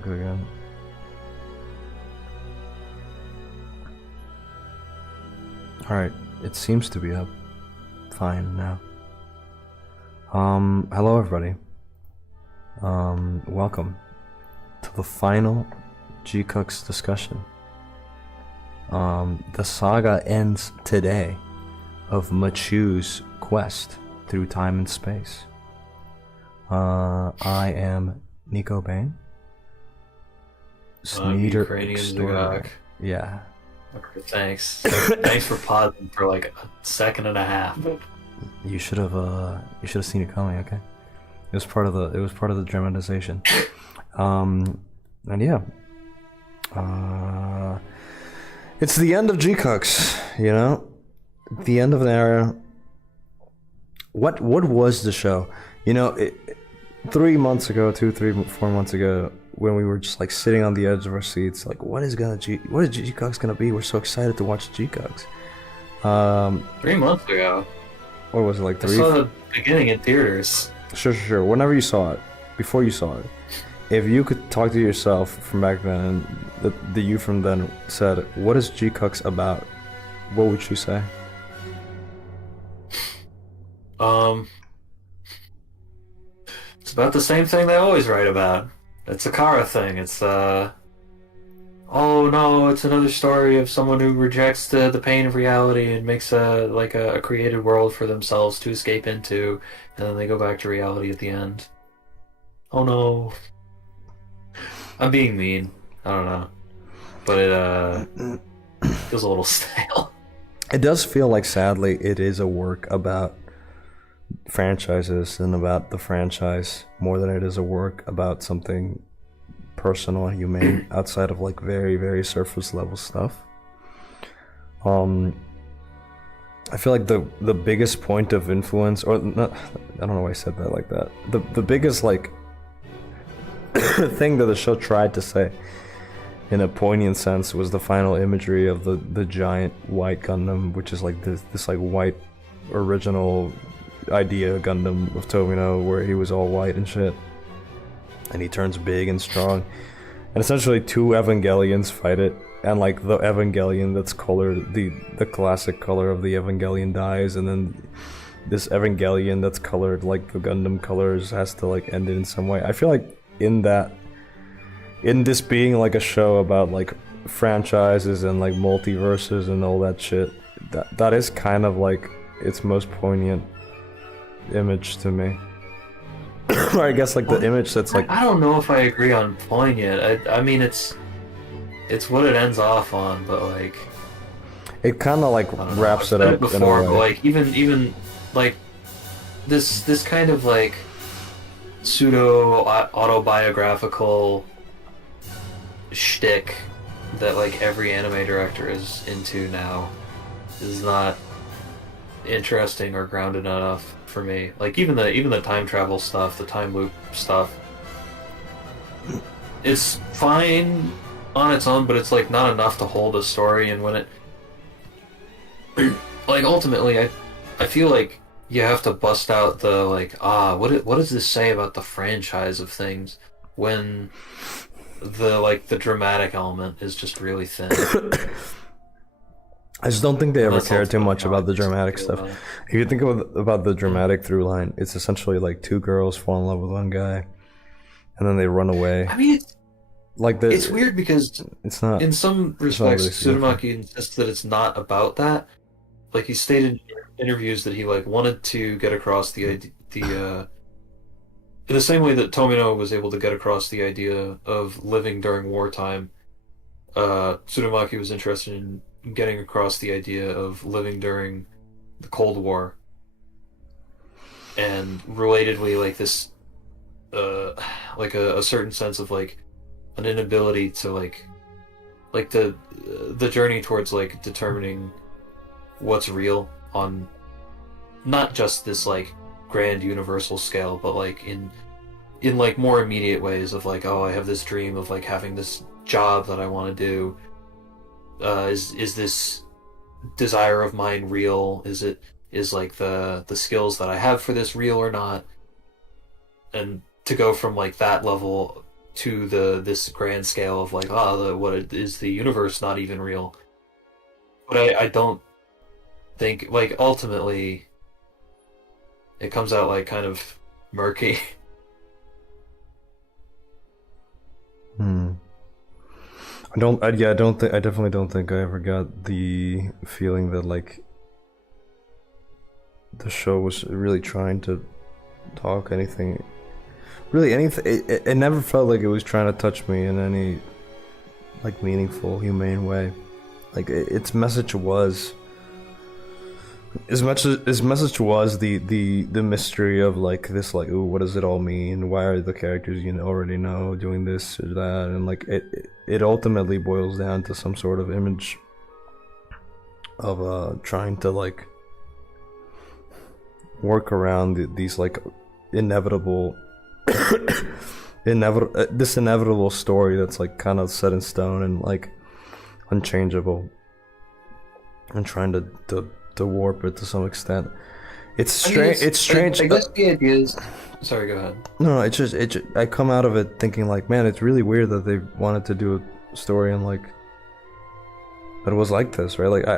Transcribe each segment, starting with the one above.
quick again. Alright, it seems to be up fine now. Hello everybody. Welcome to the final Gquuuuuux discussion. The saga ends today of Machu's quest through time and space. I am Nico Bain. Ukrainian Zagok. Yeah. Okay, thanks. Thanks for pausing for like a second and a half. You should have seen it coming, okay? It was part of the dramatization. And yeah. It's the end of Gquuuuuux, you know? The end of an era. What was the show? You know, 3 months ago, 4 months ago, when we were just like sitting on the edge of our seats, like what is Gquuuuuux gonna be? We're so excited to watch Gquuuuuux. 3 months ago. What was it, like three? I saw the beginning in theaters. Sure. Whenever you saw it, before you saw it, if you could talk to yourself from back then, and the you from then said, "What is Gquuuuuux about?" What would you say? It's about the same thing they always write about. It's a Kara thing. It's oh no, it's another story of someone who rejects the pain of reality and makes a created world for themselves to escape into, and then they go back to reality at the end. Oh no. I'm being mean. I don't know. But it feels a little stale. It does feel like, sadly, it is a work about franchises and about the franchise more than it is a work about something personal and humane outside of like very, very surface level stuff. I feel like the biggest point of influence, or not, I don't know why I said that like that. The biggest like thing that the show tried to say in a poignant sense was the final imagery of the giant white Gundam, which is like this like white original idea Gundam of Tomino, where he was all white and shit, and he turns big and strong, and essentially two Evangelions fight it, and like the Evangelion that's colored the classic color of the Evangelion dies, and then this Evangelion that's colored like the Gundam colors has to like end it in some way. I feel like in this being like a show about like franchises and like multiverses and all that shit, that is kind of like its most poignant image to me. Or I guess like the image that's like, I don't know if I agree on poignant. I mean it's what it ends off on, but like it kind of like wraps it up before, in a but way. like even like this kind of like pseudo autobiographical shtick that like every anime director is into now is not interesting or grounded enough for me. Like even the time travel stuff, the time loop stuff, it's fine on its own, but it's like not enough to hold a story. And when it like ultimately I feel like you have to bust out the like what does this say about the franchise of things when the dramatic element is just really thin. I just don't think they ever That's care too ultimately much how about the I dramatic feel stuff. about it. If you think about the dramatic through line, it's essentially like two girls fall in love with one guy, and then they run away. I mean, Like it's weird because it's not. in some not really respects, significant. Tsurumaki insists that it's not about that. Like he stated in interviews that he like wanted to get across the in the same way that Tomino was able to get across the idea of living during wartime. Tsurumaki was interested in getting across the idea of living during the Cold War, and relatedly, like this, like a certain sense of like an inability to like the journey towards like determining what's real on not just this like grand universal scale, but like in like more immediate ways of like, oh, I have this dream of like having this job that I want to do. Is this desire of mine real? Is like the skills that I have for this real or not? And to go from like that level to this grand scale of like, is the universe not even real? But I don't think, like, ultimately it comes out like kind of murky. Hmm. I definitely don't think I ever got the feeling that like the show was really trying to talk anything, really anything. It never felt like it was trying to touch me in any like meaningful, humane way. Like its message was, its message was the mystery of like this, like, ooh, what does it all mean? Why are the characters you already know doing this or that? And like it ultimately boils down to some sort of image of trying to like work around these like inevitable this inevitable story that's like kind of set in stone and like unchangeable, and trying to warp it to some extent. It's strange. It's strange. I guess the idea is. Sorry, go ahead. No, it's just I come out of it thinking like, man, it's really weird that they wanted to do a story and like that it was like this, right? Like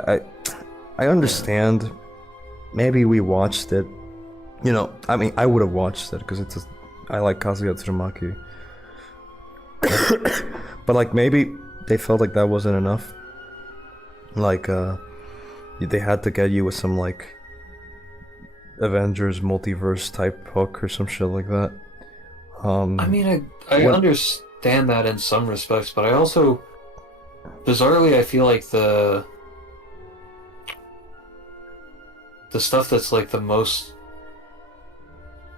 I understand. Maybe we watched it. You know, I mean, I would have watched it because I like Kazuya Tsurumaki. But like maybe they felt like that wasn't enough. Like they had to get you with some like Avengers multiverse type hook or some shit like that. I mean, I understand that in some respects, but I also, bizarrely, I feel like the stuff that's like the most,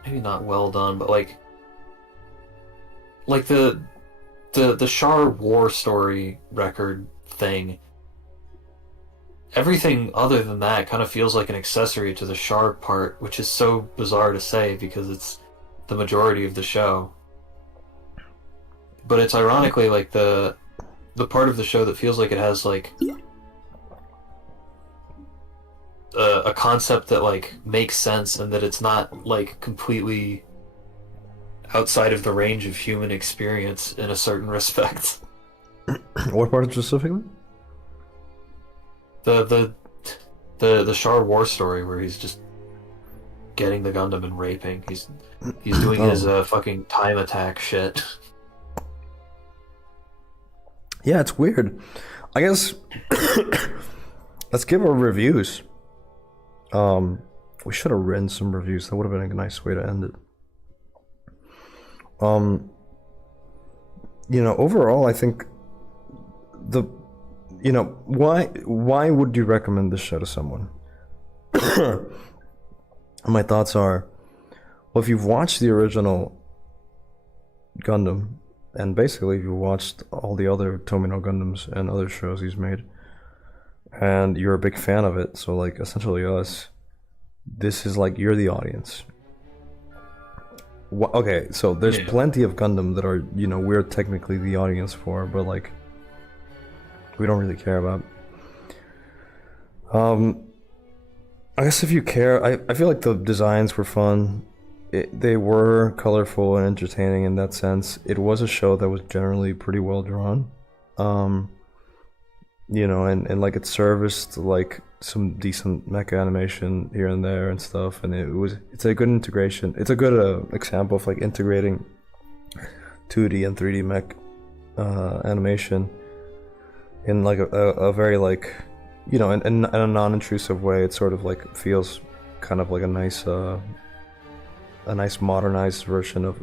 maybe not well done, but like the Char war story record thing, everything other than that kind of feels like an accessory to the Char part, which is so bizarre to say because it's the majority of the show. But it's ironically like the part of the show that feels like it has like a concept that like makes sense and that it's not like completely outside of the range of human experience in a certain respect. What part specifically? The Char war story where he's just getting the Gundam and raping. He's doing his fucking time attack shit. Yeah, it's weird. I guess let's give our reviews. We should have written some reviews. That would have been a nice way to end it. You know, overall, I think why would you recommend this show to someone? My thoughts are, well, if you've watched the original Gundam, and basically if you watched all the other Tomino Gundams and other shows he's made, and you're a big fan of it, so like essentially us, this is like, you're the audience. Okay, so there's plenty of Gundam that are, you know, we're technically the audience for, but like we don't really care about. I guess if you care, I feel like the designs were fun. They were colorful and entertaining in that sense. It was a show that was generally pretty well drawn. You know, and like it serviced like some decent mecha animation here and there and stuff, and it's a good integration. It's a good example of like integrating 2D and 3D mech animation in like a very like, you know, in a non-intrusive way. It sort of like feels kind of like a nice modernized version of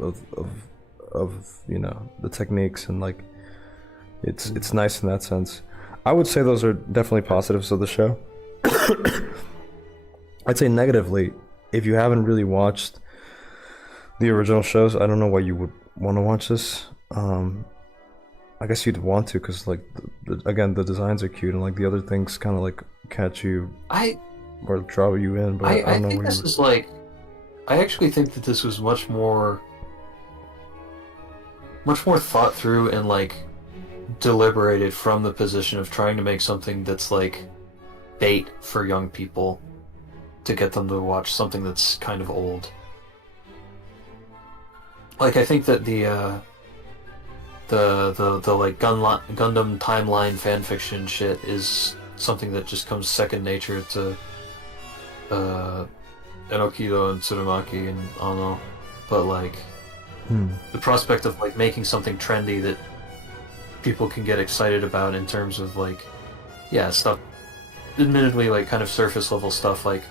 you know, the techniques, and like it's nice in that sense. I would say those are definitely positives of the show. I'd say negatively, if you haven't really watched the original shows, I don't know why you would want to watch this. I guess you'd want to, because like again, the designs are cute, and like the other things kind of like catch you or draw you in. But I don't know. Think this is like, I actually think that this was much more thought through and like deliberated from the position of trying to make something that's like bait for young people to get them to watch something that's kind of old. Like, I think that the like Gundam timeline fan fiction shit is something that just comes second nature to Enokido and Tsurumaki and Ano, but like the prospect of like making something trendy that people can get excited about in terms of like stuff, admittedly like kind of surface level stuff like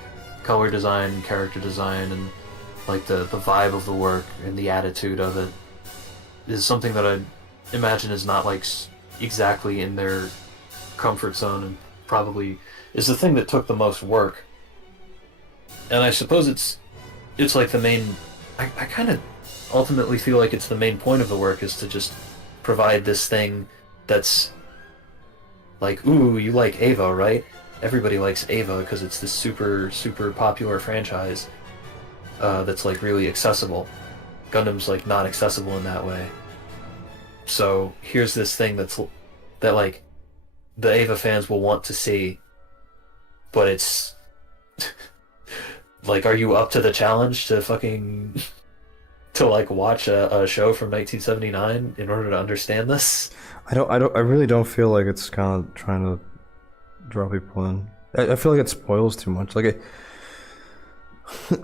color design and character design and like the vibe of the work and the attitude of it is something that I imagine is not like exactly in their comfort zone and probably is the thing that took the most work. And I suppose it's like the main. I kind of ultimately feel like it's the main point of the work is to just provide this thing that's like, ooh, you like Ava, right? Everybody likes Ava because it's this super popular franchise that's like really accessible. Gundam's like not accessible in that way. So here's this thing that like the Ava fans will want to see, but it's like, are you up to the challenge to fucking to like watch a show from 1979 in order to understand this? I really don't feel like it's kind of trying to draw people in. I feel like it spoils too much. Like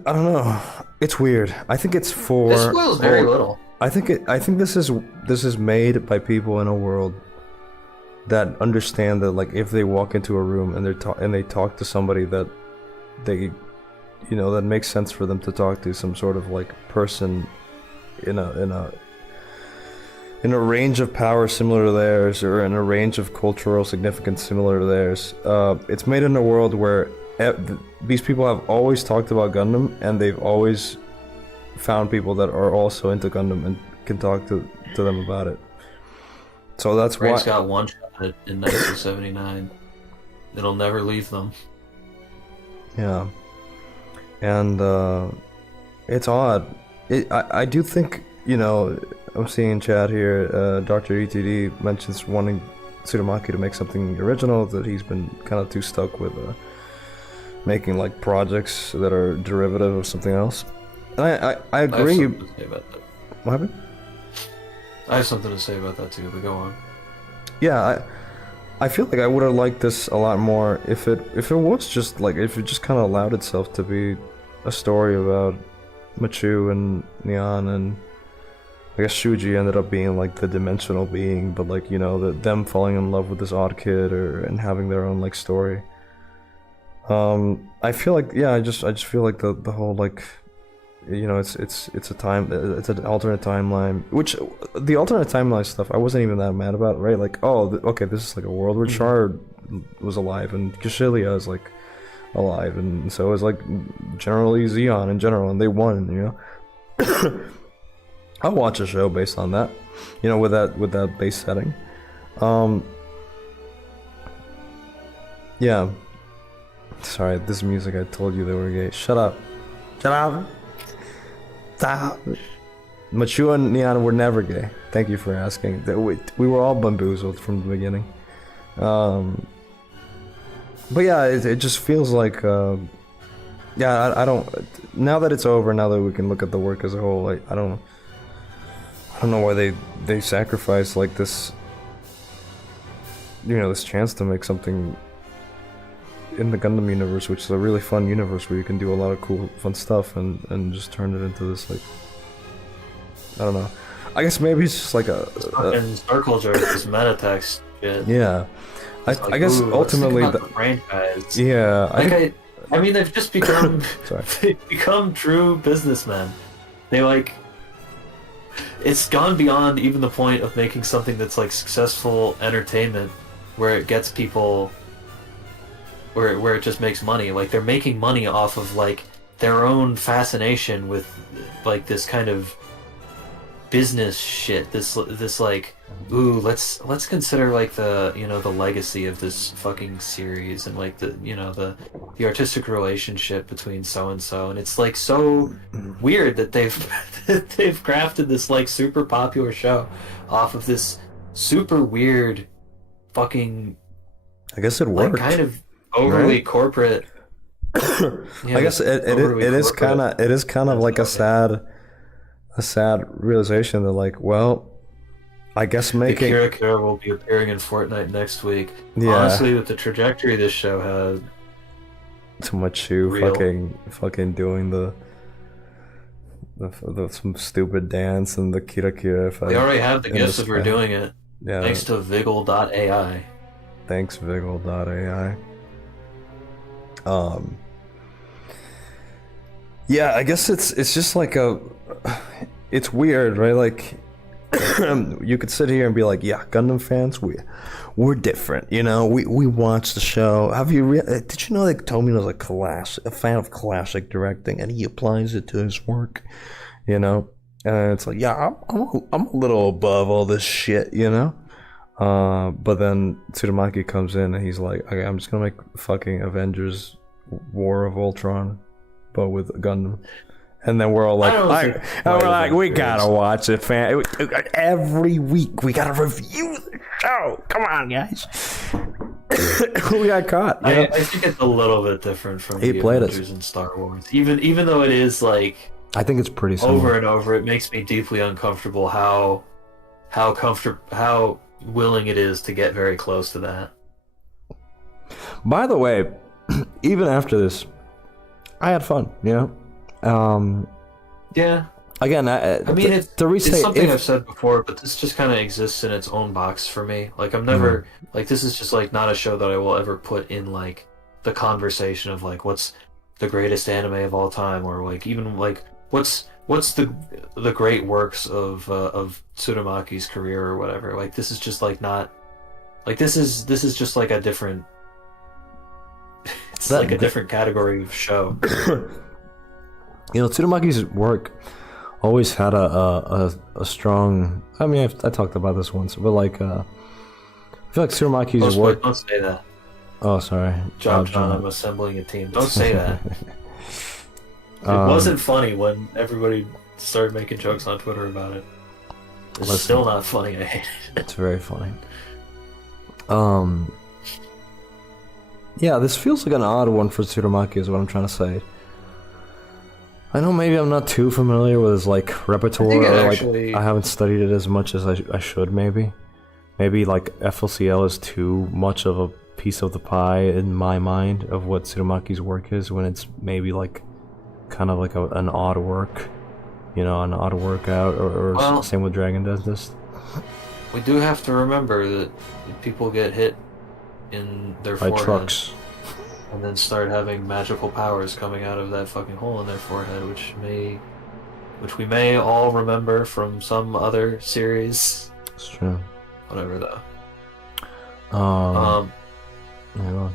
I don't know. It's weird. I think it's for. It spoils very little. I think this is made by people in a world that understand that like if they walk into a room and they talk to somebody that they, that makes sense for them to talk to, some sort of like person in a range of power similar to theirs or in a range of cultural significance similar to theirs. It's made in a world where these people have always talked about Gundam and they've always found people that are also into Gundam and can talk to them about it. So that's why. Frank's got one shot in 1979. It'll never leave them. Yeah. And it's odd. I do think, I'm seeing in chat here, Dr. ETD mentions wanting Tsurumaki to make something original, that he's been kind of too stuck with making like projects that are derivative of something else. And I agree. I have something to say about that. What happened? I have something to say about that too, but go on. Yeah, I feel like I would have liked this a lot more if it was just like, if it just kind of allowed itself to be a story about Machu and Neon, and I guess Shuji ended up being like the dimensional being, but like, them falling in love with this odd kid and having their own like story. I feel like, I just feel like the whole like, it's an alternate timeline, which the alternate timeline stuff I wasn't even that mad about, right? Like, okay, this is like a world where Char was alive and Kashylia is like alive, and so is like generally Zeon in general, and they won, I'll watch a show based on that, with that base setting. Yeah. Sorry, this music, I told you they were gay. Shut up. Stop. Machu and Neon were never gay. Thank you for asking. We were all bamboozled from the beginning. But yeah, it just feels like, I don't. Now that it's over, now that we can look at the work as a whole, I don't know why they sacrificed like this, this chance to make something in the Gundam universe, which is a really fun universe where you can do a lot of cool, fun stuff, and just turn it into this, like, I don't know. I guess maybe it's just like fucking Star Culture is metatext shit. Yeah. I guess ultimately the franchise. Yeah. I mean, they've just become they've become true businessmen. They like, it's gone beyond even the point of making something that's like successful entertainment, where it gets people, where it just makes money. Like, they're making money off of like their own fascination with like this kind of business shit. This like, ooh, let's consider like the the legacy of this fucking series, and like the artistic relationship between so and so, and it's like so weird that they've crafted this like super popular show off of this super weird fucking, I guess it worked, like, kind of overly corporate. I guess it is kind of like a sad realization that, like, well, I guess The making Kira Kira will be appearing in Fortnite next week. yeah Honestly, with the trajectory this show had, too much you real. fucking doing some stupid dance and the Kira Kira We already have the gifts if we're doing it. Yeah. Thanks to Viggle.ai. Thanks Viggle.ai. Yeah, I guess it's just like it's weird, right? Like you could sit here and be like, yeah, Gundam fans, we're different, you know. We watch the show. Did you know that Tomino's a fan of classic directing, and he applies it to his work, you know? And it's like, yeah, I'm a little above all this shit, you know. But then Tsurumaki comes in and he's like, okay, I'm just gonna make fucking Avengers War of Ultron, but with Gundam. And then we're all like, we gotta watch it, fan. Every week we gotta review the show. Come on, guys. We got caught. I think it's a little bit different from the Avengers and Star Wars. Even though it is like, I think it's pretty similar. Over and over, it makes me deeply uncomfortable how willing it is to get very close to that. By the way, even after this, I had fun, you know? Yeah. Again, I mean, it's something I've said before, but this just kind of exists in its own box for me. Like, I'm never like, this is just like not a show that I will ever put in like the conversation of like what's the greatest anime of all time, or like even like what's the great works of Tsurumaki's career or whatever. Like, this is just like not like this is just like a different. It's like a different category of show. You know, Tsurumaki's work always had a strong. I mean, I talked about this once, but like, I feel like Tsurumaki's work. Don't say that. Oh, sorry. John, I'm assembling a team. Don't say that. It wasn't funny when everybody started making jokes on Twitter about it. It's still not funny. I hate it. It's very funny. Yeah, this feels like an odd one for Tsurumaki is what I'm trying to say. I know maybe I'm not too familiar with his like repertoire, or like I haven't studied it as much as I should maybe. Maybe like FLCL is too much of a piece of the pie in my mind of what Tsurumaki's work is, when it's maybe like kind of like an odd work, you know, an odd workout, or same with Dragon does this. We do have to remember that people get hit in their forehead, trucks, and then start having magical powers coming out of that fucking hole in their forehead, which we may all remember from some other series. It's true. Whatever though. Yeah.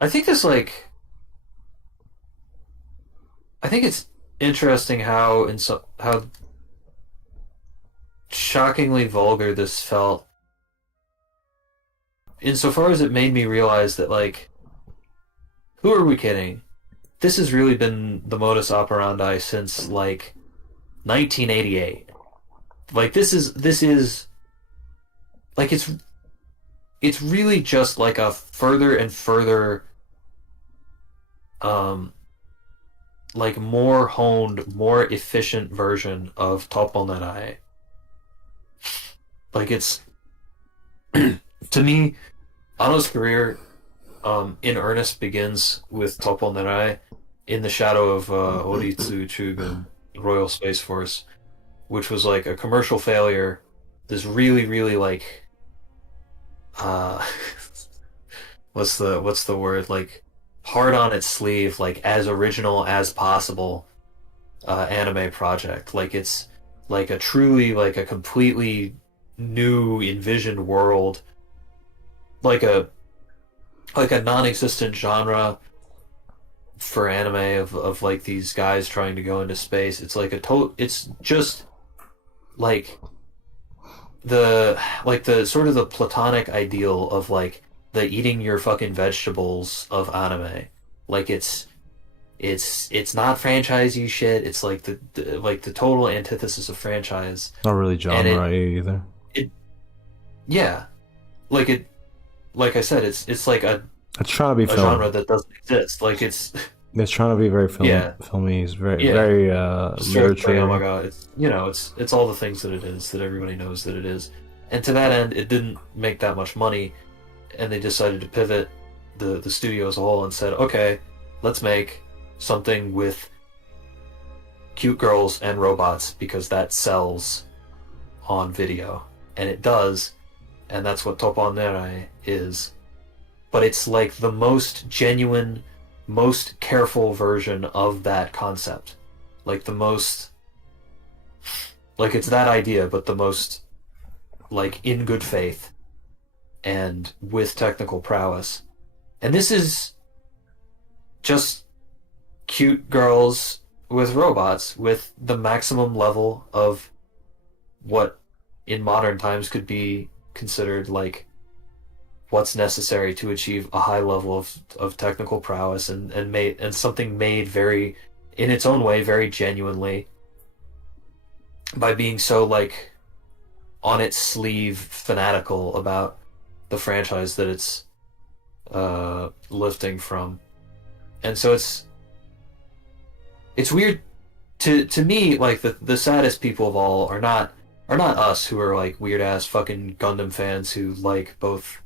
I think it's interesting how shockingly vulgar this felt. Insofar as it made me realize that, like, who are we kidding? This has really been the modus operandi since, like, 1988. Like, this is like, it's really just like a further and further, like, more honed, more efficient version of Toponerai. Like, it's to me, Ano's career in earnest begins with Toponerai in the shadow of Oritsu Chugun Royal Space Force, which was like a commercial failure. This really, really like what's the word, like hard on its sleeve, like as original as possible anime project. Like, it's like a truly, like a completely new envisioned world, like a non-existent genre for anime of like these guys trying to go into space. It's like it's just like the sort of the platonic ideal of like the eating your fucking vegetables of anime. Like, it's not franchisey shit. It's like the total antithesis of franchise. Not really genre either. Yeah, like I said, it's like it's trying to be a genre that doesn't exist. Like, it's It's trying to be very Yeah, filmy. It's very yeah. very Sort of like, oh my literature. god, it's it's all the things that it is that everybody knows that it is, and to that end, it didn't make that much money, and they decided to pivot the studio as a whole and said, okay, let's make something with cute girls and robots because that sells on video, and it does, and that's what Toponere is. But it's like the most genuine, most careful version of that concept, like the most like it's that idea, but the most like in good faith and with technical prowess. And this is just cute girls with robots with the maximum level of what in modern times could be considered like what's necessary to achieve a high level of technical prowess and something made very in its own way very genuinely by being so like on its sleeve fanatical about the franchise that it's lifting from. And so it's weird to me, like the saddest people of all are not us who are like weird ass fucking Gundam fans who like both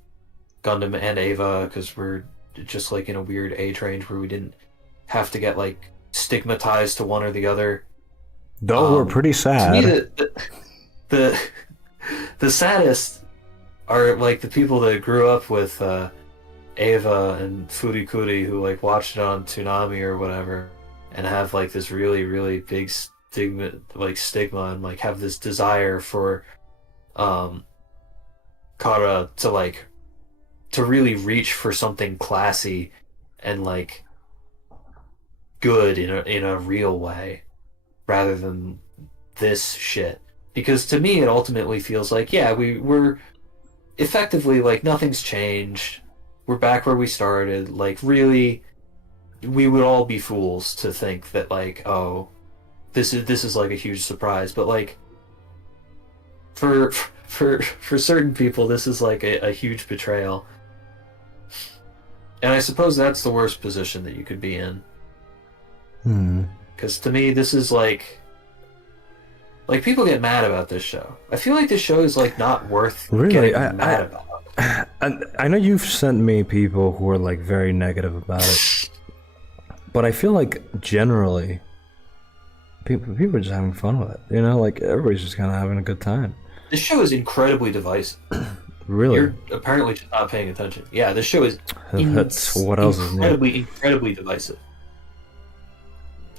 Gundam and Eva because we're just like in a weird age range where we didn't have to get like stigmatized to one or the other. Though we're pretty To me, sad. the the saddest are like the people that grew up with Ava and Furikuri who like watched it on Toonami or whatever and have like this really really big stigma and like have this desire for um Kara to like to really reach for something classy and like good in a real way rather than this shit. Because to me, it ultimately feels like, yeah, we're effectively like nothing's changed. We're back where we started. Like, really, we would all be fools to think that like, oh, this is like a huge surprise. But like, for certain people, this is like a huge betrayal. And I suppose that's the worst position that you could be in. Hmm. Because to me, this is like people get mad about this show. I feel like this show is like not worth Really, getting mad about. I know you've sent me people who are like very negative about it, but I feel like generally people are just having fun with it. You know, like everybody's just kind of having a good time. This show is incredibly divisive. Really, You're apparently just not paying attention. Yeah, this show is that's what else is new. incredibly divisive.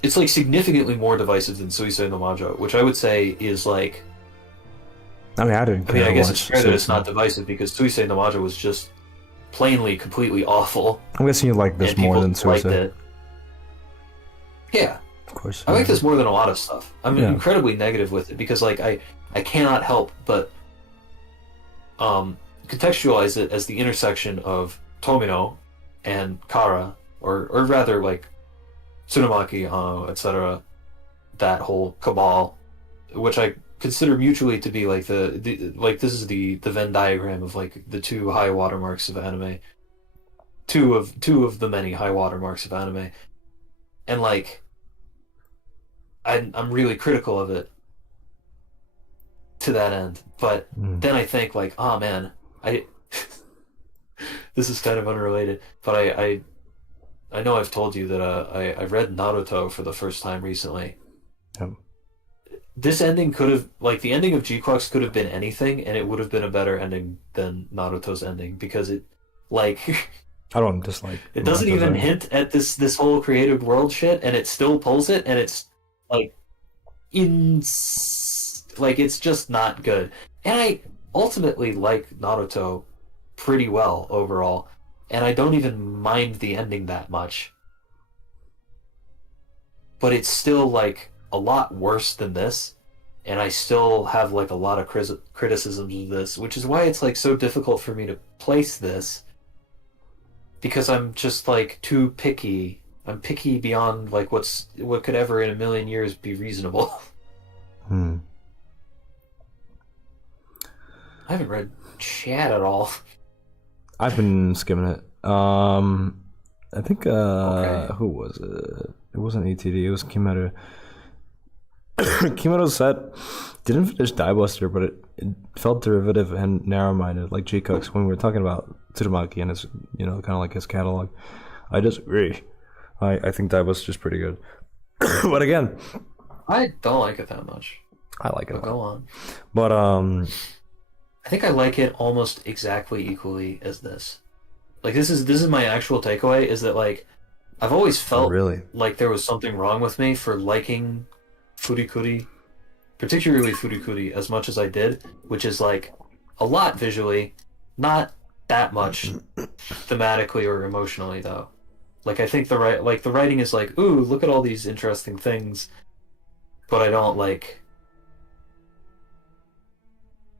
It's like significantly more divisive than Suisei no Majo, which I would say is like. I mean, I didn't. I mean, I guess it's watch fair that it's Suicide. not divisive because Suisei no Majo was just plainly, completely awful. I'm guessing you like this and more people than liked Suicide. it. Yeah, Of course. I like this more than a lot of stuff. I'm Yeah. incredibly negative with it because like I cannot help but contextualize it as the intersection of Tomino and Kara, or rather like Tsurumaki, etc. That whole cabal, which I consider mutually to be like the like this is the Venn diagram of like the two high watermarks of anime, two of the many high watermarks of anime, and like I'm really critical of it to that end. But Mm. then I think like, oh man, I this is kind of unrelated, but I know I've told you that I read Naruto for the first time recently. Yep. This ending could have like the ending of Gquuuuux could have been anything, and it would have been a better ending than Naruto's ending because it like I don't dislike. it doesn't Naruto's even ending. hint at this whole creative world shit, and it still pulls it, and it's like in like it's just not good. And I ultimately like Naruto pretty well overall, and I don't even mind the ending that much. But it's still like a lot worse than this, and I still have like a lot of criticisms of this, which is why it's like so difficult for me to place this because I'm just like too picky. I'm picky beyond like what could ever in a million years be reasonable. Hmm. I haven't read chat at all. I've been skimming it. I think Okay. who was it? It wasn't ATD. It was Kimetsu. Kimetsu said didn't finish Die Buster, but it felt derivative and narrow-minded, like G Cooks when we were talking about Tsurumaki and his, kind of like his catalog. I disagree. I think Die Buster's pretty good, but again, I don't like it that much. I like it a But go lot. on. But I think I like it almost exactly equally as this. Like this is my actual takeaway is that like I've always felt really, like there was something wrong with me for liking Furikuri, particularly Furikuri, as much as I did, which is like a lot visually, not that much thematically or emotionally though. Like I think the writing is like, ooh, look at all these interesting things, but I don't like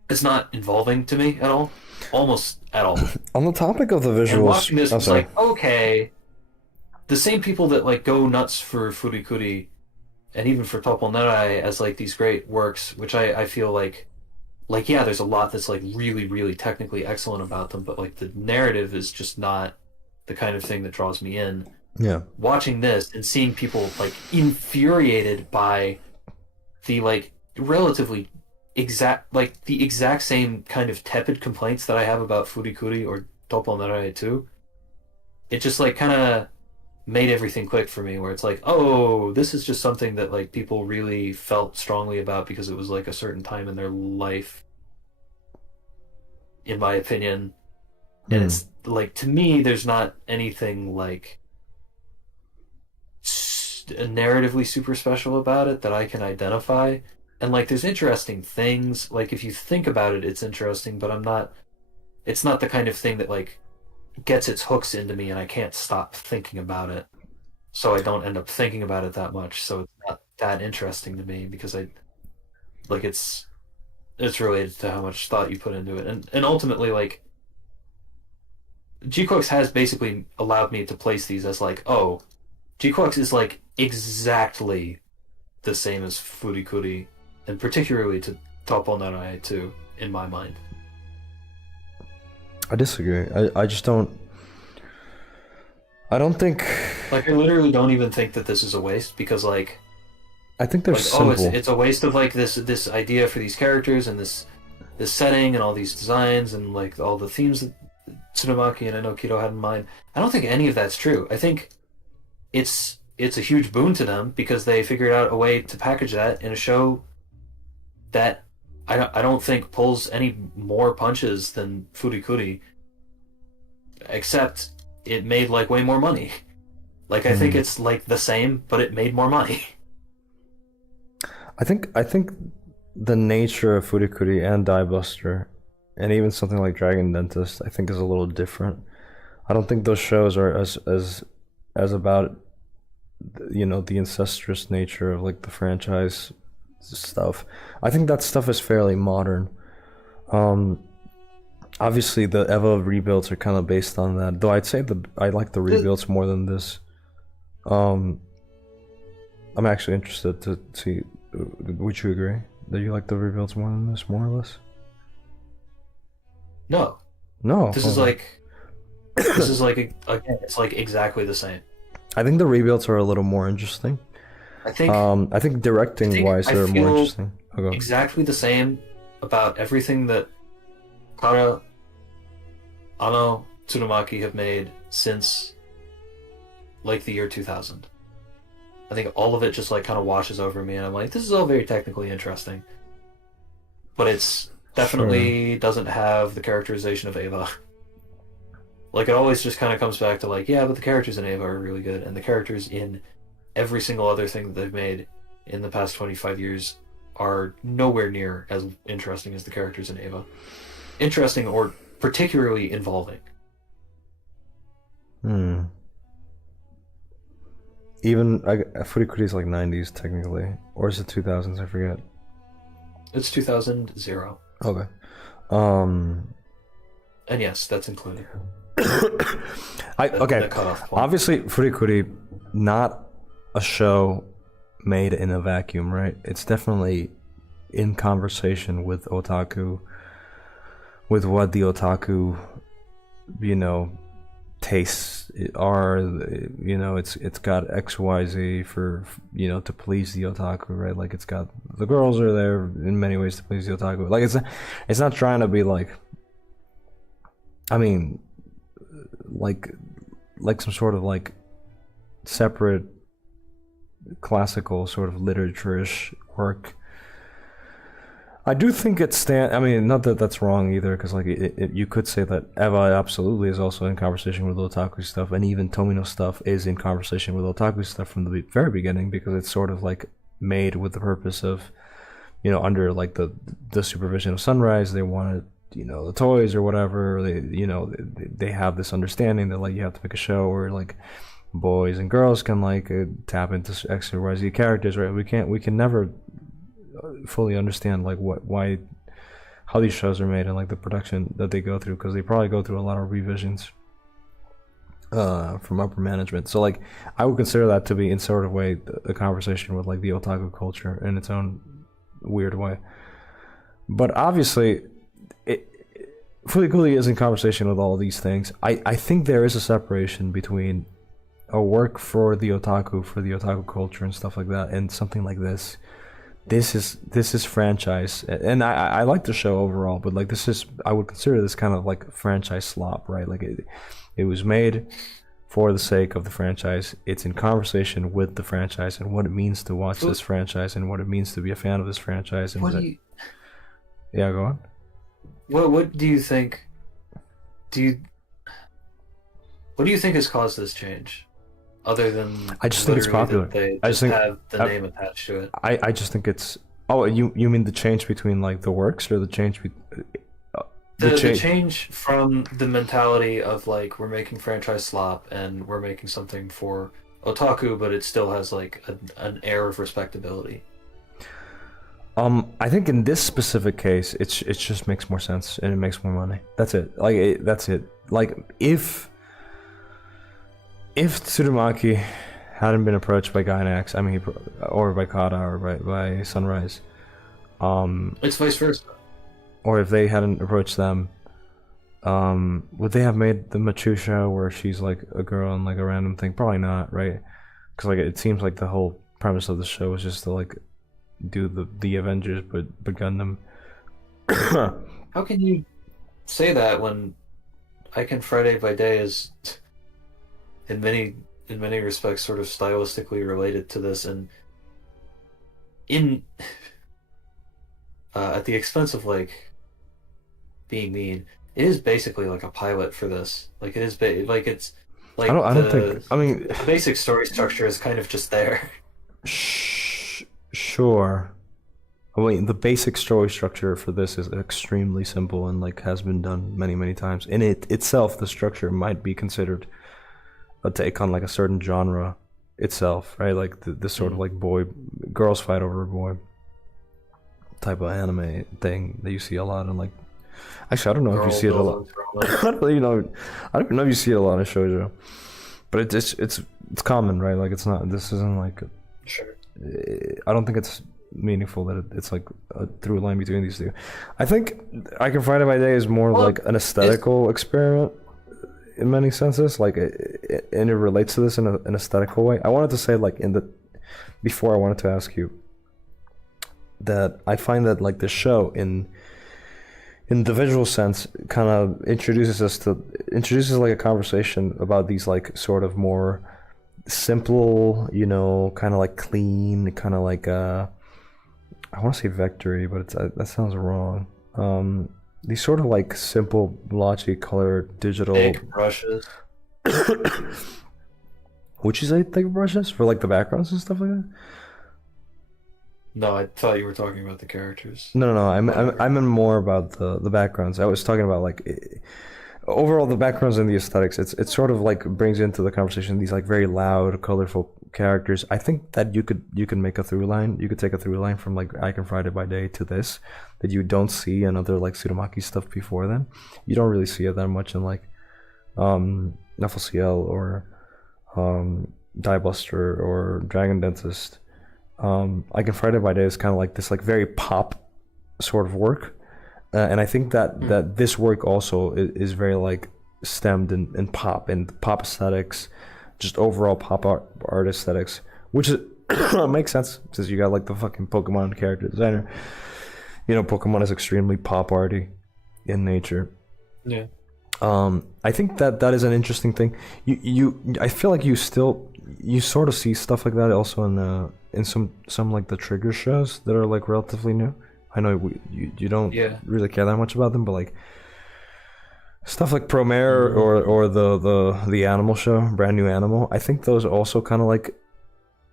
it's not involving to me at all. Almost at all. on the topic of the And visuals, watching this oh was sorry, like, okay, the same people that like go nuts for Furikuri and even for Topol Nerai as like these great works, which I feel like yeah, there's a lot that's like really, really technically excellent about them, but like the narrative is just not the kind of thing that draws me in. yeah, Watching this and seeing people like infuriated by the like relatively the exact same kind of tepid complaints that I have about Furikuri or Topol Nerai too, it just like kind of made everything click for me where it's like, oh, this is just something that like people really felt strongly about because it was like a certain time in their life, in my opinion. And Hmm. it's like to me there's not anything like narratively super special about it that I can identify. And like there's interesting things, like if you think about it it's interesting, but it's not the kind of thing that like gets its hooks into me and I can't stop thinking about it. So I don't end up thinking about it that much. So it's not that interesting to me because I like it's related to how much thought you put into it. And ultimately like Gquuuuuux has basically allowed me to place these as like, oh, Gquuuuuux is like exactly the same as Furikuri, and particularly to Toppo Narai too, in my mind. I disagree. I just don't. I don't think. Like I literally don't even think that this is a waste because I think they're like oh simple. it's a waste of like this idea for these characters and this setting and all these designs and like all the themes that Tsurumaki and I know Kido had in mind. I don't think any of that's true. I think it's a huge boon to them because they figured out a way to package that in a show that I don't think pulls any more punches than Furikuri, except it made like way more money. Like I think Hmm. it's like the same, but it made more money. I think the nature of Furikuri and Die Buster, and even something like Dragon Dentist, I think is a little different. I don't think those shows are as about the incestuous nature of like the franchise stuff. I think that stuff is fairly modern. Um, Obviously the Eva rebuilds are kind of based on that. Though I'd say I like the The- rebuilds more than this. Um, I'm actually interested to see. Would you agree that you like the rebuilds more than this, more or less? no, No. this is Okay. like this is like again, it's like exactly the same. I think the rebuilds are a little more interesting. I think I think directing wise, I they're more feel interesting. Okay. exactly the same about everything that Kara, Ano, Tsurumaki have made since like the year 2000. I think all of it just like kind of washes over me, and I'm like, this is all very technically interesting, but it's Sure. definitely doesn't have the characterization of Ava. Like it always just kind of comes back to like, yeah, but the characters in Ava are really good, and the characters in every single other thing that they've made in the past 25 years are nowhere near as interesting as the characters in Ava. Interesting or particularly involving. Hmm. Even Furikuri is like 90s technically, or is it 2000s? I forget. It's 2000. Okay. Um. And yes, that's included. The Okay. cutoff point. Obviously, Furikuri, not a show made in a vacuum, right? It's definitely in conversation with otaku, with what the otaku, you know, tastes are, it's got XYZ for, to please the otaku, right? Like it's got, the girls are there in many ways to please the otaku. Like it's not trying to be like, I mean, like some sort of like separate classical sort of literature-ish work. I do think I mean, not that that's wrong either, because like you could say that Eva absolutely is also in conversation with otaku stuff, and even Tomino stuff is in conversation with otaku stuff from the very beginning, because it's sort of like made with the purpose of, under like the supervision of Sunrise. They wanted, the toys or whatever. They have this understanding that like you have to make a show where like boys and girls can like tap into X or Y Z characters, right? We can never fully understand like how these shows are made and like the production that they go through, because they probably go through a lot of revisions from upper management. So like I would consider that to be in sort of way a conversation with like the otaku culture in its own weird way. But obviously Fooly Cooly is in conversation with all of these things. I think there is a separation between a work for the otaku culture and stuff like that, and something like this. This is franchise, and I like the show overall, but like I would consider this kind of like franchise slop, right? Like it was made for the sake of the franchise. It's in conversation with the franchise and what it means to watch this franchise and what it means to be a fan of this franchise. And yeah, go on. What do you think? What do you think has caused this change? Other than I just think it's popular. They just have the name attached to it. I just think it's. Oh, you mean the change between like the works, or the change? The change from the mentality of like we're making franchise slop and we're making something for otaku, but it still has like an air of respectability. I think in this specific case, it just makes more sense and it makes more money. That's it. That's it. Like if Tsurumaki hadn't been approached by Gainax, I mean, or by Kata, or by Sunrise, it's vice versa. Or if they hadn't approached them, would they have made the Machu show where she's like a girl and like a random thing? Probably not, right? Because like it seems like the whole premise of the show is just to like do the Avengers, but Gundam. How can you say that when Icon Friday by Day is in many respects sort of stylistically related to this, and in at the expense of like being mean, it is basically like a pilot for this. Like it is it's like I don't think. I mean, the basic story structure is kind of just there. Sure. I mean, the basic story structure for this is extremely simple and like has been done many times. In it itself, the structure might be considered a take on like a certain genre itself, right? Like this sort of like girls fight over a boy type of anime thing that you see a lot in like. Actually, I don't know if you see it a lot. I don't know if you see it a lot in shoujo, but it's common, right? Like it's not. This isn't like. Sure. I don't think it's meaningful that it's like a through line between these two. I think Icon Friday by Day is more like an aesthetical experiment in many senses, like and it relates to this in an aesthetical way. I wanted to say like before I wanted to ask you that I find that like the show in the visual sense kind of introduces like a conversation about these like sort of more simple, kind of like clean, kind of like I want to say vectory, but that sounds wrong. These sort of like simple, blotchy color digital thick brushes. Would you say thick brushes for like the backgrounds and stuff like that? No, I thought you were talking about the characters. No. I meant more about the backgrounds. I was talking about like overall the backgrounds and the aesthetics. It's sort of like brings into the conversation these like very loud, colorful characters. I think that you could make a through line. You could take a through line from like Icon Friday by Day to this that you don't see in other like Tsurumaki stuff before then. You don't really see it that much in like FLCL or Die Buster or Dragon Dentist. Icon Friday by Day is kind of like this like very pop sort of work. And I think that this work also is very like stemmed in pop and pop aesthetics, just overall art aesthetics, which is makes sense since you got like the fucking Pokemon character designer. You know, Pokemon is extremely pop arty in nature. Yeah. I think that is an interesting thing. I feel like you sort of see stuff like that also in some like the Trigger shows that are like relatively new. I know you don't really care that much about them, but like stuff like Promare or the Animal show, Brand New Animal. I think those also kind of like